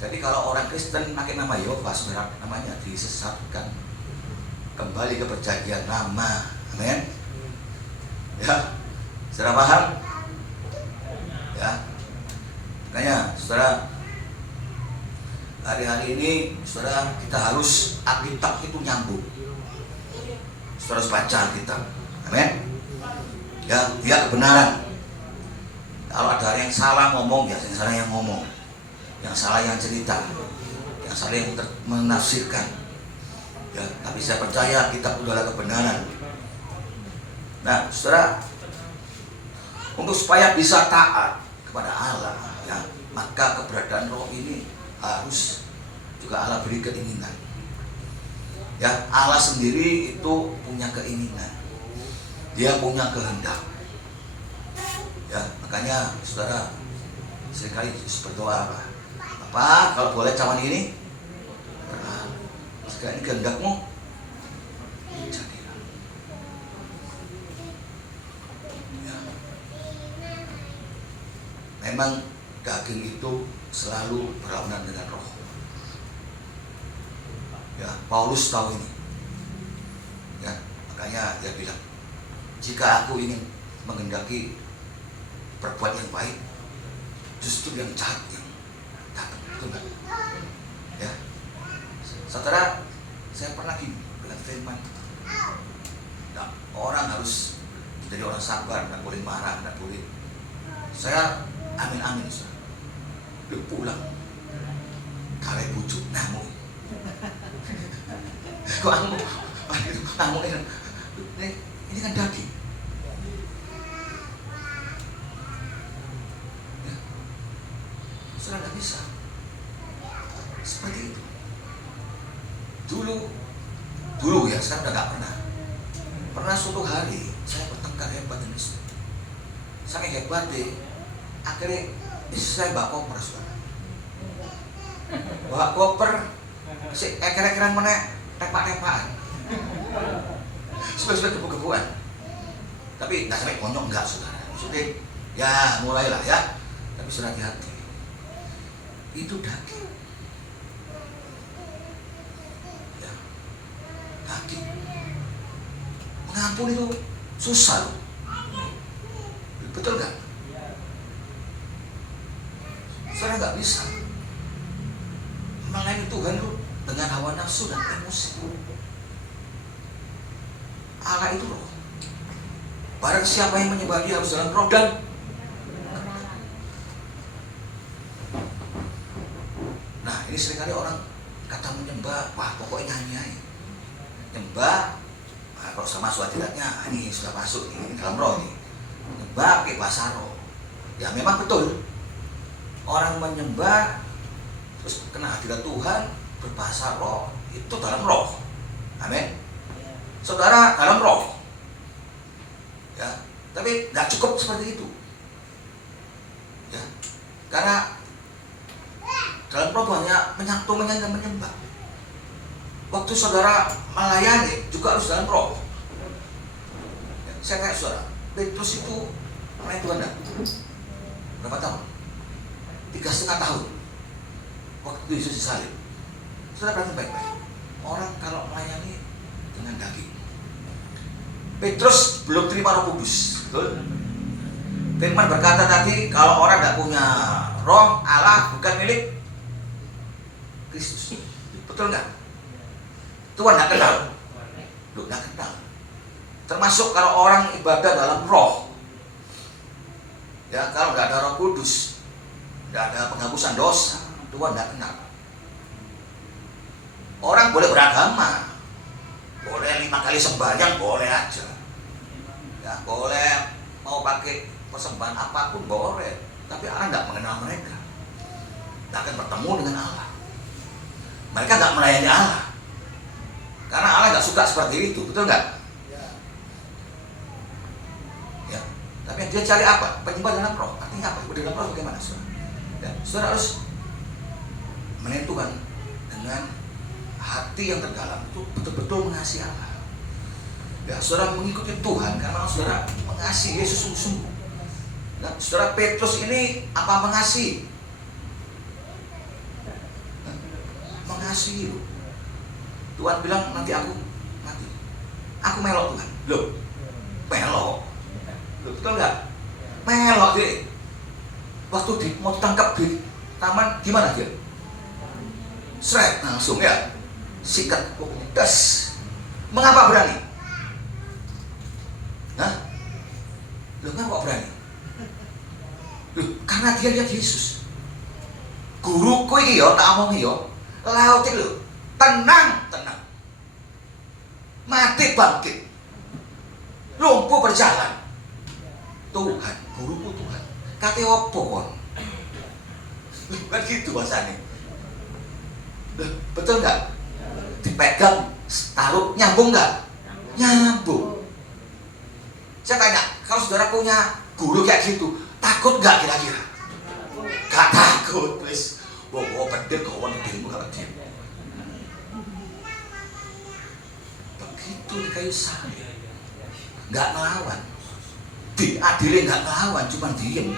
Jadi kalau orang Kristen pakai nama Yehova, saudara, namanya disesatkan. Kembali ke perjanjian nama. Amin. Ya, saudara paham? Ya. Makanya saudara, hari-hari ini saudara, kita harus Alkitab itu nyambung. Saudara harus baca Alkitab. Amin. Ya, dia kebenaran. Kalau ada yang salah ngomong, ya yang salah yang ngomong, yang salah yang cerita, yang salah yang menafsirkan. Ya, tapi saya percaya Alkitab adalah kebenaran. Nah, saudara, untuk supaya bisa taat kepada Allah, ya, maka keberadaan roh ini harus juga Allah beri keinginan. Ya, Allah sendiri itu punya keinginan. Dia punya kehendak. Ya, makanya saudara seringkali berdoa apa? Apa kalau boleh cawan ini? Jika ini kehendakmu, jadilah. Ya. Memang daging itu selalu berlawanan dengan roh. Ya, Paulus tahu ini. Ya, makanya dia bilang, jika aku ingin menghendaki berbuat yang baik, justru yang jahat yang datang, betul nggak? Ya, saudara, saya pernah gini bilang firman, nah, orang harus jadi orang sabar, nggak boleh marah, nggak boleh. Saya amin, saudara. Dia pulang, kali bujuk ngamuk. Kok ngamuk ini kan daging. Ya. Saudara nggak bisa seperti itu. Dulu ya, sekarang udah nggak pernah. Pernah suatu hari saya bertengkar hebat dengan istri. Saking hebatnya, akhirnya istri saya bawa koper, saudara. Bawa koper, si kira-kira mana tempat-tempatan. Sebagai kebu-kebuan. Tapi nggak sampai konyol, enggak, saudara. Maksudnya, ya mulailah ya. Tapi sudah hati-hati. Itu daging. Ya, daging. Mengampuni itu susah loh. Betul nggak? Saudara nggak bisa melayani Tuhan itu dengan hawa nafsu dan emosi. Allah itu roh. Barang siapa yang menyembah Dia harus dalam roh dan nah, ini seringkali orang kata menyembah, wah pokoknya nyanyi aja. Nyembah, nah, kalau sama suatu tidaknya, ini sudah masuk ini dalam roh ini. Nyembah pakai bahasa roh. Ya memang betul. Orang menyembah terus kena hadirat Tuhan berbahasa roh itu dalam roh. Amin. Saudara dalam roh. Ya, tapi nggak cukup seperti itu. Ya. Karena dalam roh hanya menyanyi dan menyembah. Waktu saudara melayani juga harus dalam roh. Ya, saya tanya saudara, Petrus itu melayani Tuhan berapa tahun? 3,5 tahun. Waktu Yesus disalib. Saudara perhatikan baik-baik. Orang kalau melayani dengan daging. Petrus belum terima Roh Kudus, betul? Firman berkata tadi, kalau orang tidak punya roh Allah bukan milik Kristus, betul nggak? Tuhan nggak kenal, lu nggak kenal. Termasuk kalau orang ibadah dalam roh, ya kalau nggak ada Roh Kudus, nggak ada penghapusan dosa, Tuhan nggak kenal. Orang boleh beragama, boleh 5 kali sembahyang, boleh aja. Ya, boleh mau pakai persembahan apapun boleh. Tapi Allah nggak mengenal mereka. Nggak akan bertemu dengan Allah. Mereka nggak melayani Allah. Karena Allah nggak suka seperti itu, betul nggak? Ya. Tapi dia cari apa? Penyembah dalam roh. Artinya apa? Dalam roh bagaimana, saudara? Ya, saudara harus menentukan dengan hati yang terdalam itu betul-betul mengasihi Allah. Ya, saudara mengikuti Tuhan karena saudara mengasihi Yesus sungguh-sungguh. Nah, saudara Petrus ini apa mengasihi? Mengasihi loh. Tuhan bilang nanti aku mati. Aku melok Tuhan. Loh, melok. Loh, betul nggak? Melok dia. Waktu mau ditangkap di taman gimana dia? Seret langsung ya. Sikat das. Mengapa berani? Hah? Loh, ngapa berani? Loh, karena dia lihat Yesus. Guruku iki yo tak omong yo, laut iki lho, tenang. Mati bangkit. Lumpuh berjalan. Tuhan, guruku Tuhan. Kate opo kon? Kan gitu bahasanya. Betul nggak? Dipegang, taruh, nyambung nggak? Nyambung. Saya tanya, kalau saudara punya guru kayak gitu, takut nggak kira-kira? Gak takut, wis. Bawa pedek kawan dirimu kalau dia. Begitu di kayu salib, nggak ngelawan. Diadili nggak ngelawan, cuma diem.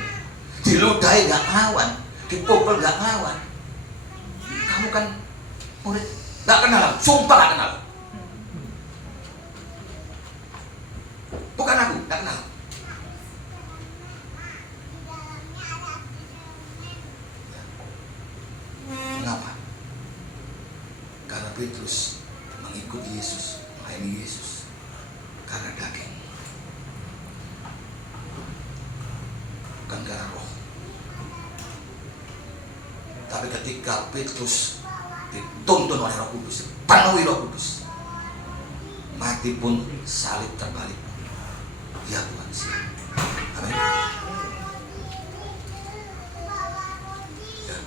Diludahi nggak ngelawan, dipukul nggak ngelawan. Kamu kan murid nggak kenal, sumpah nggak kenal. Bukan aku, nggak kenal. Petrus mengikuti Yesus, melayani Yesus karena daging, bukan karena roh. Tapi ketika Petrus dituntun oleh Roh Kudus, dipenuhi Roh Kudus, mati pun salib terbalik. Ya Tuhan, siap. Amin. Ya.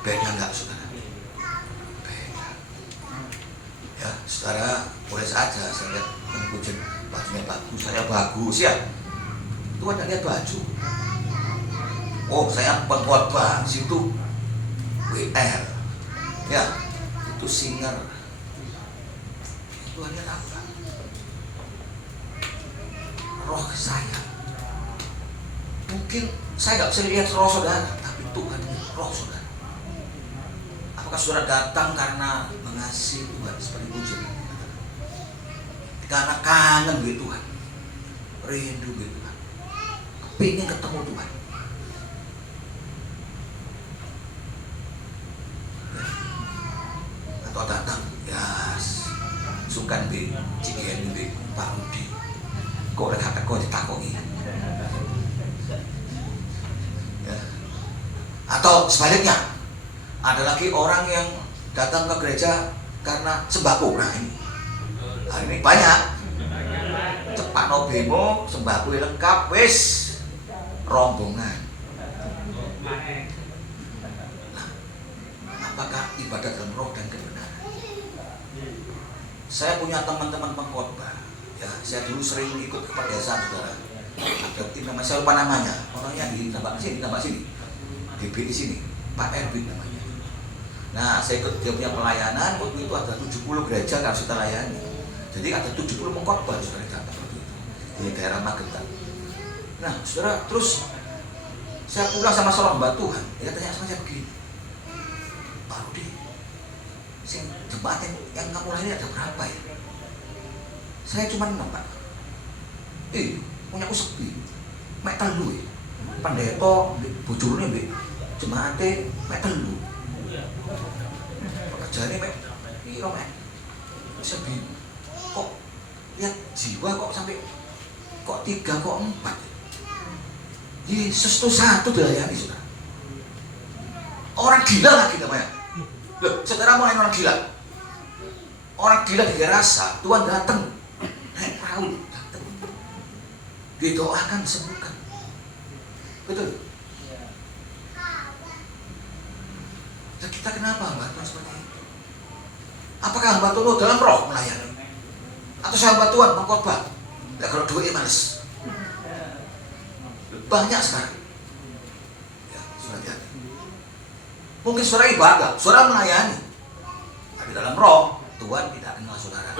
Beda nggak saudara? Beda. Ya, saudara boleh saja saya lihat yang pujian bajunya bagus, saya bagus ya. Tuhan tidak lihat baju. Oh, saya pengkhotbah situ WR, ya itu singer. Tuhan lihat apa? Roh saya. Mungkin saya nggak bisa lihat roh saudara, tapi Tuhan lihat roh saudara. Apakah saudara datang karena mengasihi Tuhan seperti pujian? Karena kangen gitu Tuhan, rindu gitu Tuhan, kepingin ketemu Tuhan. Atau datang, ya sukan di CGN di Pak Rudi, kok ada kata kau ditakoki, ya. Atau sebaliknya, ada lagi orang yang datang ke gereja karena sembako. Nah ini, hari ini banyak. Cepat no bemo, sembako lengkap, wis rombongan. Nah, apakah ibadah dalam roh dan kebenaran? Saya punya teman-teman pengkhotbah. Ya, saya dulu sering ikut ke pedesaan saudara. Ada tim namanya, saya lupa namanya. Orangnya di tambah sini, di sini, Pak Erwin namanya. Nah, saya ikut dia punya pelayanan. Waktu itu ada 70 gereja yang harus kita layani. Jadi ada 70 pengkhotbah saudara datang waktu itu di daerah Magetan. Nah, saudara, terus saya pulang sama seorang hamba Tuhan. Dia tanya sama saya begini, Pak Rudi, jemaat yang kamu layani ada berapa ya? Saya cuma 6 Pak. Punya aku sepi. Mek telu ya. Pendeta bojone mbek jemaate mek telu. Pekerjaane mek piro mek? Sepi. Kok lihat jiwa kok sampai kok 3 kok 4. Yesus tuh satu dilayani saudara. Orang gila lagi namanya. Loh, saudara mau orang gila? Orang gila dirasa Tuhan datang naik perahu, datang didoakan sembuhkan. Betul. Dan kita kenapa hamba Tuhan seperti itu? Apakah hamba Tuhan dalam roh melayani? Atau saya hamba Tuhan mengkhotbah? Nah, kalau duitnya males. Banyak sekarang. Ya, saudara hati. Mungkin saudara ibadah, saudara melayani, tapi dalam roh Tuhan tidak kenal saudara.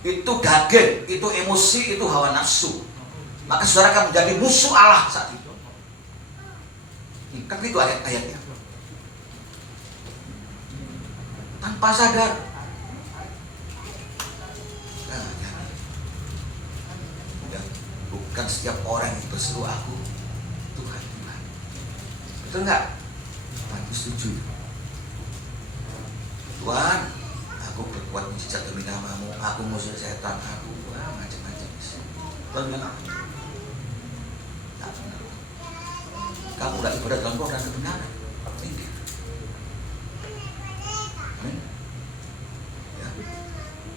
Itu daging, itu emosi, itu hawa nafsu. Maka saudara akan menjadi musuh Allah saat itu. Kan itu ayat-ayatnya. Tanpa sadar. Nah, ya. Bukan setiap orang yang berseru aku Tuhan, Tuhan. Betul nggak? Aku setuju. Tuhan, aku berbuat mujizat demi namamu, aku ngusir setan, aku macam-macam. Tuhan bilang, tak benar. Kamu tidak ibadah dalam roh dan kebenaran. Minggir. Amin. Ya.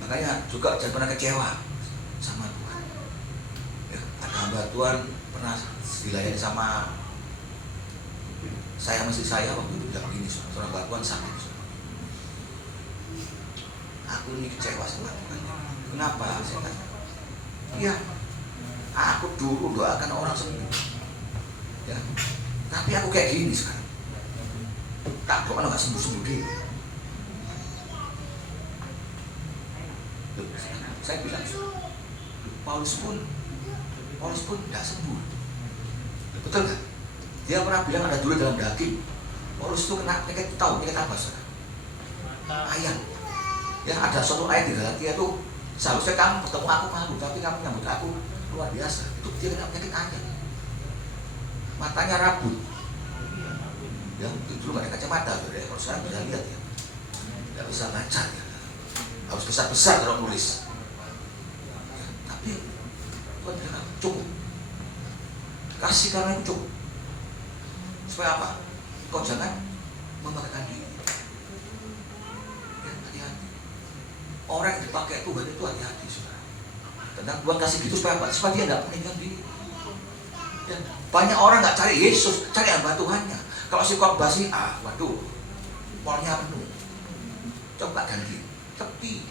Makanya juga jangan pernah kecewa sama Tuhan. Ya, ada hamba Tuhan pernah dilayani sama saya, mesti saya waktu itu bilang begini, seorang hamba Tuhan sakit. Aku ini kecewa sama Tuhan. Kenapa? Saya tanya. Iya, aku dulu doakan orang sembuh. Ya, tapi aku kayak gini sekarang. Tak doakan nggak sembuh-sembuh dia. Saya bilang, Paulus pun tidak sembuh. Betul kan? Dia pernah bilang ada dulu dalam daging. Paulus itu kena penyakit, tahu penyakit apa saudara? Ayam. Ya, ada suatu ayat di Galatia itu, seharusnya kamu bertemu aku malu, tapi kamu nyambut aku luar biasa. Itu dia kena penyakit ayam. Matanya rabun. Ya, itu dulu nggak ada kacamata, saudara. Kalau sekarang bisa lihat ya. Nggak bisa baca ya. Harus besar-besar kalau nulis. Ya, tapi Tuhan bilang cukup. Kasih karena itu cukup. Supaya apa? Kau jangan membanggakan diri. Ya, hati-hati. Orang yang dipakai Tuhan itu hati-hati, saudara. Tentang Tuhan kasih gitu supaya apa? Supaya dia nggak meninggal diri. Ya, banyak orang nggak cari Yesus, cari hamba Tuhannya. Kalau si khotbah sih, waduh, malnya penuh. Coba ganti, tepi.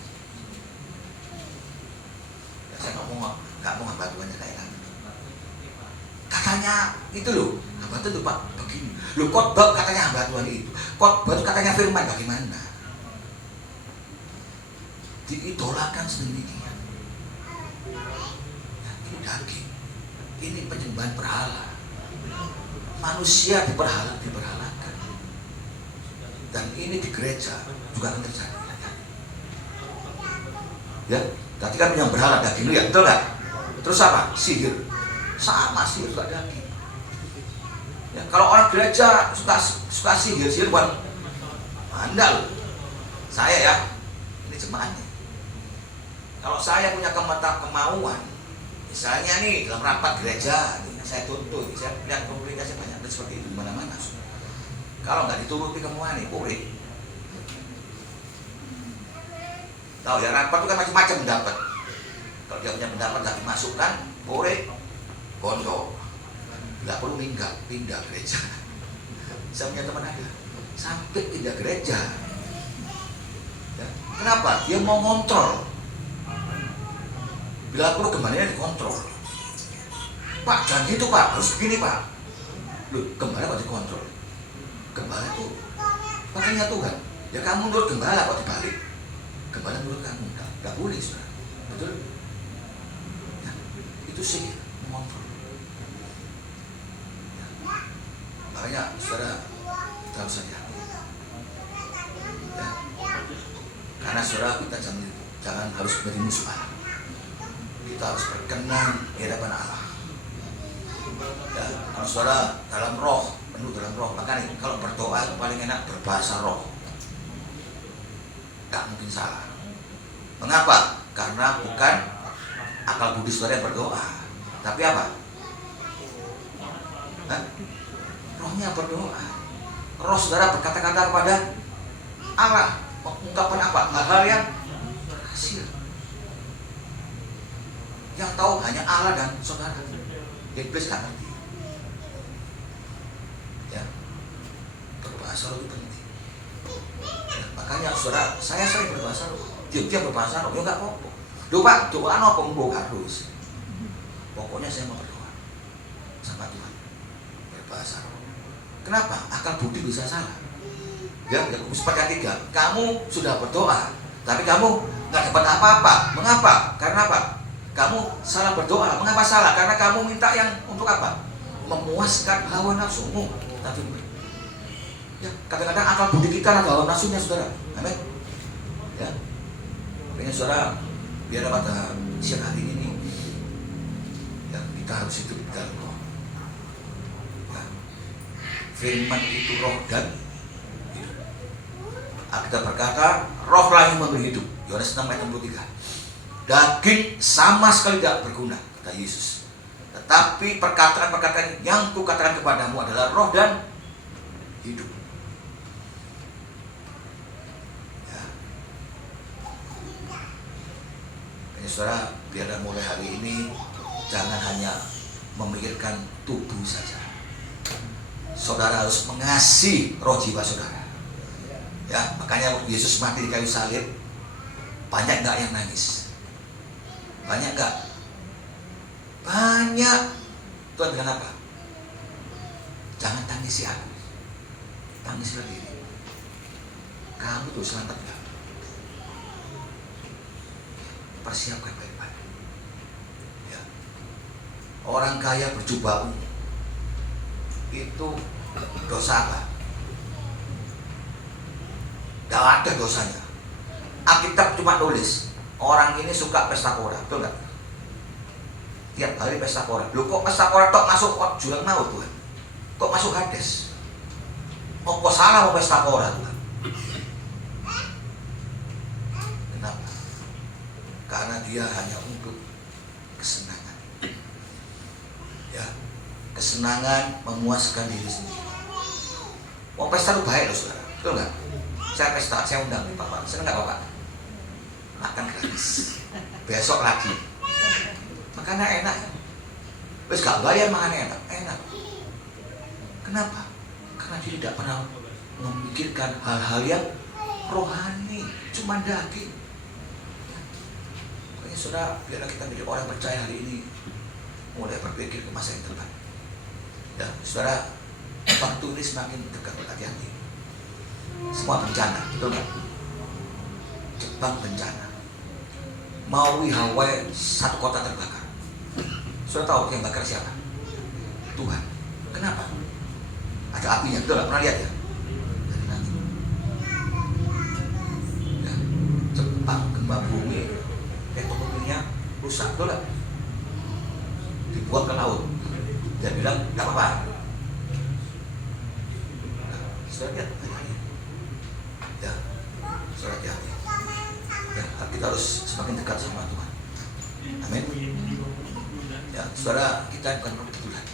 Ya, saya nggak mau hamba Tuhannya kayak kan. Katanya itu loh, hamba Tuhan tuh Pak begini. Loh khotbah katanya hamba Tuhan itu. Khotbah itu katanya firman, bagaimana? Diidolakan sedemikian. Ya, ini daging. Ini penyembahan berhala. Manusia diperhalakan. Dan ini di gereja juga akan terjadi. Ya, tadi kan yang berhala daging lu ya, betul nggak? Terus apa? Sihir. Sama sihir juga daging. Ya, kalau orang gereja suka sihir buat Anda loh. Saya ya, ini jemaatnya. Kalau saya punya kemauan, misalnya nih dalam rapat gereja, saya tuntut, saya lihat komunikasi banyak seperti itu di mana-mana. Kalau nggak dituruti kemauan nih, boleh. Tahu ya, rapat itu kan macam-macam pendapat. Kalau dia punya pendapat nggak dimasukkan, boleh gondok. Nggak perlu pindah gereja. Saya punya teman ada, sampai pindah gereja. Ya. Kenapa? Dia mau ngontrol. Bila perlu gembalanya dikontrol. Pak, jangan gitu Pak, harus begini Pak. Loh, gembala kok dikontrol? Gembala itu makanya Tuhan. Ya kamu menurut gembala kok dibalik. Gembala menurut kamu, nggak boleh saudara. Betul? Nah, itu sih mengontrol. Ya. Makanya saudara kita harus hati-hati. Ya. Karena saudara kita jangan harus menjadi musuh Allah. Kita harus berkenan di hadapan Allah. Ya, kalau saudara dalam roh, penuh dalam roh, makanya kalau berdoa itu paling enak berbahasa roh. Gak mungkin salah. Mengapa? Karena bukan akal budi saudara yang berdoa, tapi apa? Hah? Rohnya berdoa. Roh saudara berkata-kata kepada Allah, mengungkapkan apa? Hal-hal yang rahasia. Yang tahu hanya Allah dan saudara. Iblis gak ngerti. Ya, berbahasa roh itu penting. Ya, makanya saudara, saya sering berbahasa roh. Dia berbahasa roh, ya nggak apa-apa. Duh Pak, doa apa mbok harus. Pokoknya saya mau berdoa sama Tuhan. Berbahasa roh. Kenapa? Akal budi bisa salah. Ya, seperti ketiga, kamu sudah berdoa, tapi kamu nggak dapat apa-apa. Mengapa? Karena apa? Kamu salah berdoa. Mengapa salah? Karena kamu minta yang untuk apa? Memuaskan hawa nafsumu. Tapi ya, kadang-kadang akal budi kita ada hawa nafsunya, saudara. Amin. Ya. Makanya saudara, biar pada siang hari ini, ya, kita harus hidup di dalam roh. Ya. Firman itu roh dan hidup. Alkitab berkata, rohlah yang memberi hidup. Yohanes 6 ayat 63. Daging sama sekali tidak berguna, kata Yesus. Tetapi perkataan-perkataan yang kukatakan kepadamu adalah roh dan hidup. Ya. Jadi saudara, biarlah mulai hari ini jangan hanya memikirkan tubuh saja. Saudara harus mengasihi roh jiwa saudara. Ya, makanya waktu Yesus mati di kayu salib, banyak nggak yang nangis? Banyak gak? Banyak. Tuhan bilang apa? Jangan tangisi aku, tangisilah diri. Kamu tuh selamat gak? Persiapkan baik-baik. Ya. Orang kaya berjubah ungu itu dosa apa? Gak ada dosanya. Alkitab cuma tulis orang ini suka pesta pora, betul nggak? Tiap hari pesta pora. Loh kok pesta pora tok masuk kok jurang maut Tuhan? Kok masuk Hades? Kok salah mau pesta pora Tuhan? karena dia hanya untuk kesenangan. Ya, kesenangan memuaskan diri sendiri. Mau pesta itu baik loh saudara, betul nggak? Saya pesta, saya undang nih Bapak, seneng nggak Bapak? Makan gratis, besok lagi. Makannya enak, wes gak bayar makannya enak. Kenapa? Karena dia tidak pernah memikirkan hal-hal yang rohani, cuma daging. Pokoknya saudara, biarlah kita menjadi orang percaya hari ini, mulai berpikir ke masa yang depan. Ya, saudara, waktu ini semakin dekat, hati-hati. Semua bencana, betul nggak? Jepang bencana, Maui, Hawaii, satu kota terbakar. Sudah tahu yang bakar siapa? Tuhan. Kenapa? Ada apinya, betul nggak? Pernah lihat ya? Dari langit. Ya, Jepang gempa bumi, ekonominya rusak, betul nggak? Dibuang ke laut. Dia bilang nggak apa-apa. Sudah lihat? Ya, sudah lihat. Ya, kita harus semakin dekat sama Tuhan. Amin. Ya, saudara, kita bukan kebetulan.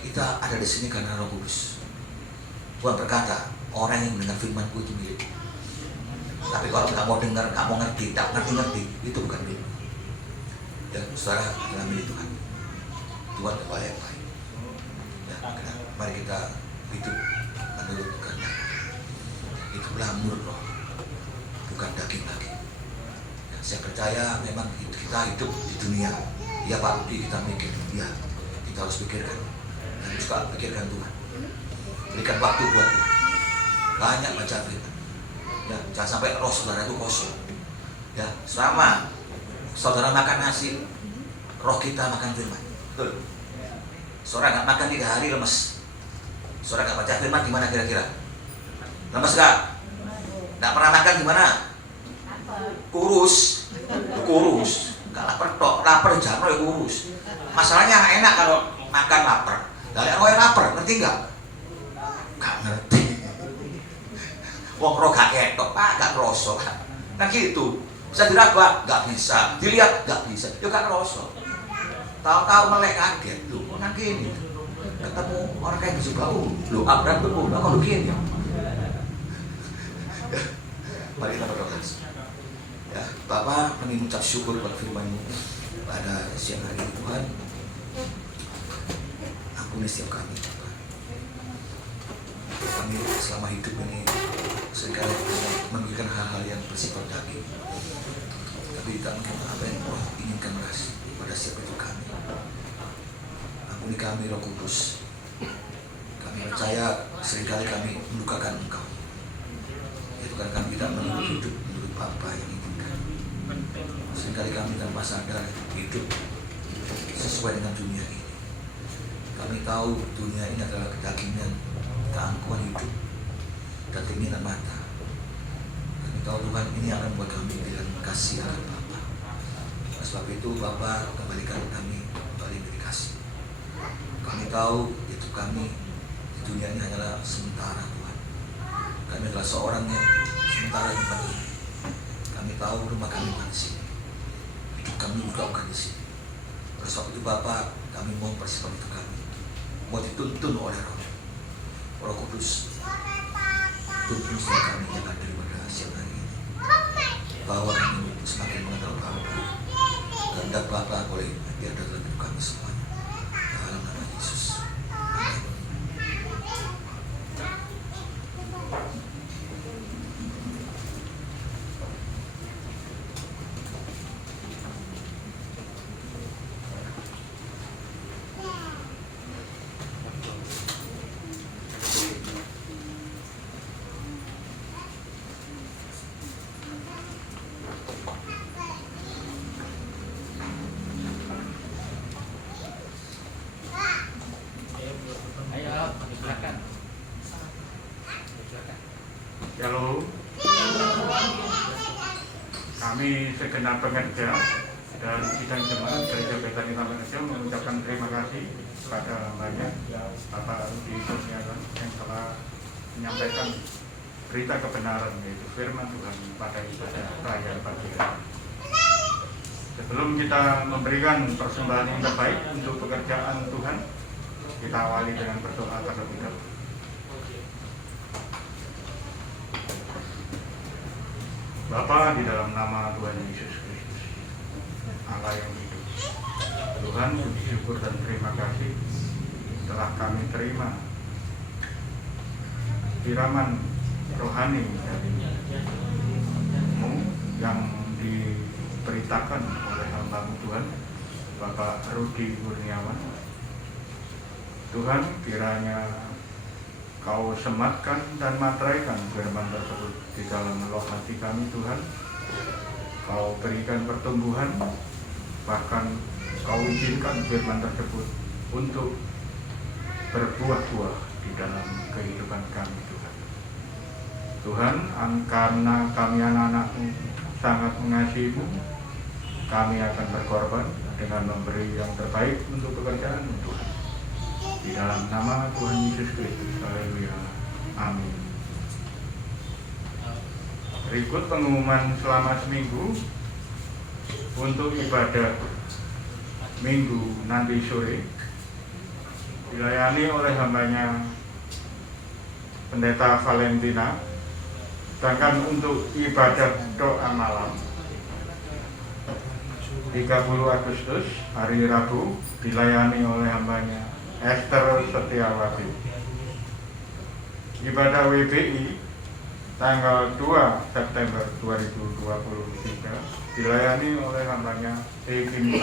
Kita ada di sini karena Roh Kudus. Tuhan berkata, orang yang mendengar firman-Ku itu milik. Tapi kalau nggak mau dengar, nggak mau ngerti, tak ngerti, itu bukan milik. Ya, saudara, adalah milik Tuhan. Tuhan baik. Ya, mari kita hidup menurut kehendak. Itulah murni, bukan daging lagi. Ya, saya percaya memang kita hidup di dunia. Ya Pak, kita mikir, ya kita harus pikirkan. Dan juga pikirkan Tuhan. Berikan waktu buat Tuhan. Banyak baca firman. Ya, jangan sampai roh saudara itu kosong. Ya, selama saudara makan nasi, roh kita makan firman. Betul. Saudara nggak makan 3 hari lemes. Saudara nggak baca firman gimana kira-kira? Lemes nggak? Nggak pernah makan gimana? Kurus. Nggak lapar jangan ya kurus. Masalahnya enak kalau makan lapar. Dari roh yang lapar, ngerti nggak? Nggak ngerti. Wong roh gak ketok, Pak, gak kerosok. Nah gitu. Bisa diraba? Nggak bisa. Dilihat? Nggak bisa. Ya gak kerosok. Tahu-tahu melek kaget. Loh, kok nang gini? Ketemu orang kayak gitu bau. Loh, Abraham tuh kok begini? Mari kita berdoa. Ya, Bapak, kami mengucap syukur pada firman-Mu pada siang hari ini, Tuhan. Ampuni setiap kami, Bapak. Kami selama hidup ini seringkali memikirkan hal-hal yang bersifat daging. Tapi tidak mungkin apa yang Allah inginkan pada siapa itu kami. Ampuni kami, Roh Kudus. Kami percaya seringkali kami melukakan Engkau. Itu karena kami tidak menurut hidup menurut Bapa yang inginkan. Seringkali kami tanpa sadar hidup sesuai dengan dunia ini. Kami tahu dunia ini adalah kedagingan, keangkuhan hidup, dan keinginan mata. Kami tahu Tuhan ini akan membuat kami dengan kasih akan Bapa. Oleh sebab itu Bapa kembalikan kami kembali dari kasih. Kami tahu itu kami di dunia ini hanyalah sementara Tuhan. Kami adalah seorang yang sementara di tempat ini. Kami tahu rumah kami bukan di sini. Hidup kami juga bukan di sini. Oleh sebab itu Bapa, kami mau persiapan itu kami. Mau dituntun oleh Roh Kudus. Tuntun setiap kami yang ada daripada siang hari ini. Bahwa kami semakin mengenal Bapa. Kehendak Bapa boleh biar dalam hidup kami semuanya. Dalam nama Yesus. Amin. Shalom. Kami segenap pekerja dan sidang jemaat Gereja Betani Taman mengucapkan terima kasih kepada banyak Bapak Rudi Kurniawan yang telah menyampaikan berita kebenaran yaitu firman Tuhan pada ibadah perayaan pagi hari. Sebelum kita memberikan persembahan yang terbaik untuk pekerjaan Tuhan, kita awali dengan berdoa terlebih dahulu. Bapa, di dalam nama Tuhan Yesus Kristus, Allah yang hidup, Tuhan, puji syukur dan terima kasih telah kami terima siraman rohani dari-Mu yang diberitakan oleh hamba-Mu Tuhan, Bapak Rudi Kurniawan. Tuhan, kiranya Kau sematkan dan materaikan firman tersebut di dalam roh hati kami, Tuhan. Kau berikan pertumbuhan, bahkan Kau izinkan firman tersebut untuk berbuah-buah di dalam kehidupan kami, Tuhan. Tuhan, karena kami anak-anak-Mu sangat mengasihi-Mu, kami akan berkorban dengan memberi yang terbaik untuk pekerjaan-Mu, Tuhan. Di dalam nama Tuhan Yesus Kristus, haleluya, amin. Berikut pengumuman selama seminggu untuk ibadah minggu nanti sore dilayani oleh hambanya Pendeta Valentina. Sedangkan untuk ibadah doa malam 30 Agustus hari Rabu dilayani oleh hambanya Esther Setiawati. Ibadah WBI tanggal 2 September 2023 dilayani oleh hambanya Kim.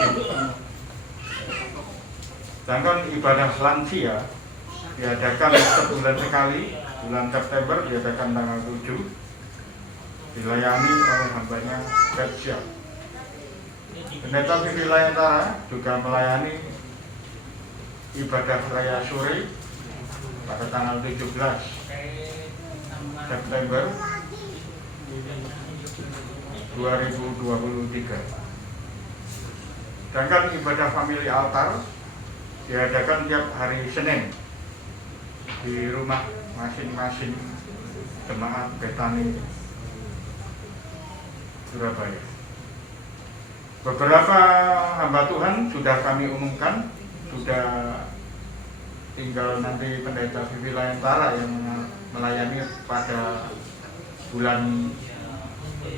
Sedangkan ibadah lansia diadakan sebulan sekali, bulan September diadakan tanggal 7, dilayani oleh hambanya Bersia. Pendeta Vivi Layantara juga melayani ibadah raya sore pada tanggal 17 September 2023. Sedangkan ibadah family altar diadakan tiap hari Senin di rumah masing-masing jemaat Betani Surabaya. Beberapa hamba Tuhan sudah kami umumkan, sudah tinggal nanti Pendeta Vivi Layantara yang melayani pada bulan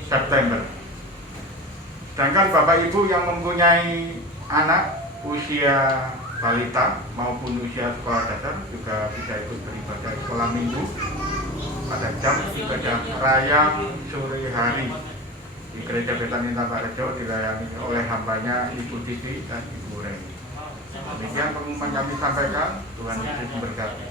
September. Sedangkan Bapak Ibu yang mempunyai anak usia balita maupun usia sekolah dasar juga bisa ikut beribadah sekolah minggu pada jam ibadah raya sore hari di Gereja Betani Tabarejo, dilayani oleh hambanya Ibu Titi dan Ibu Reni. Demikian pengumuman kami sampaikan. Tuhan Yesus memberkati.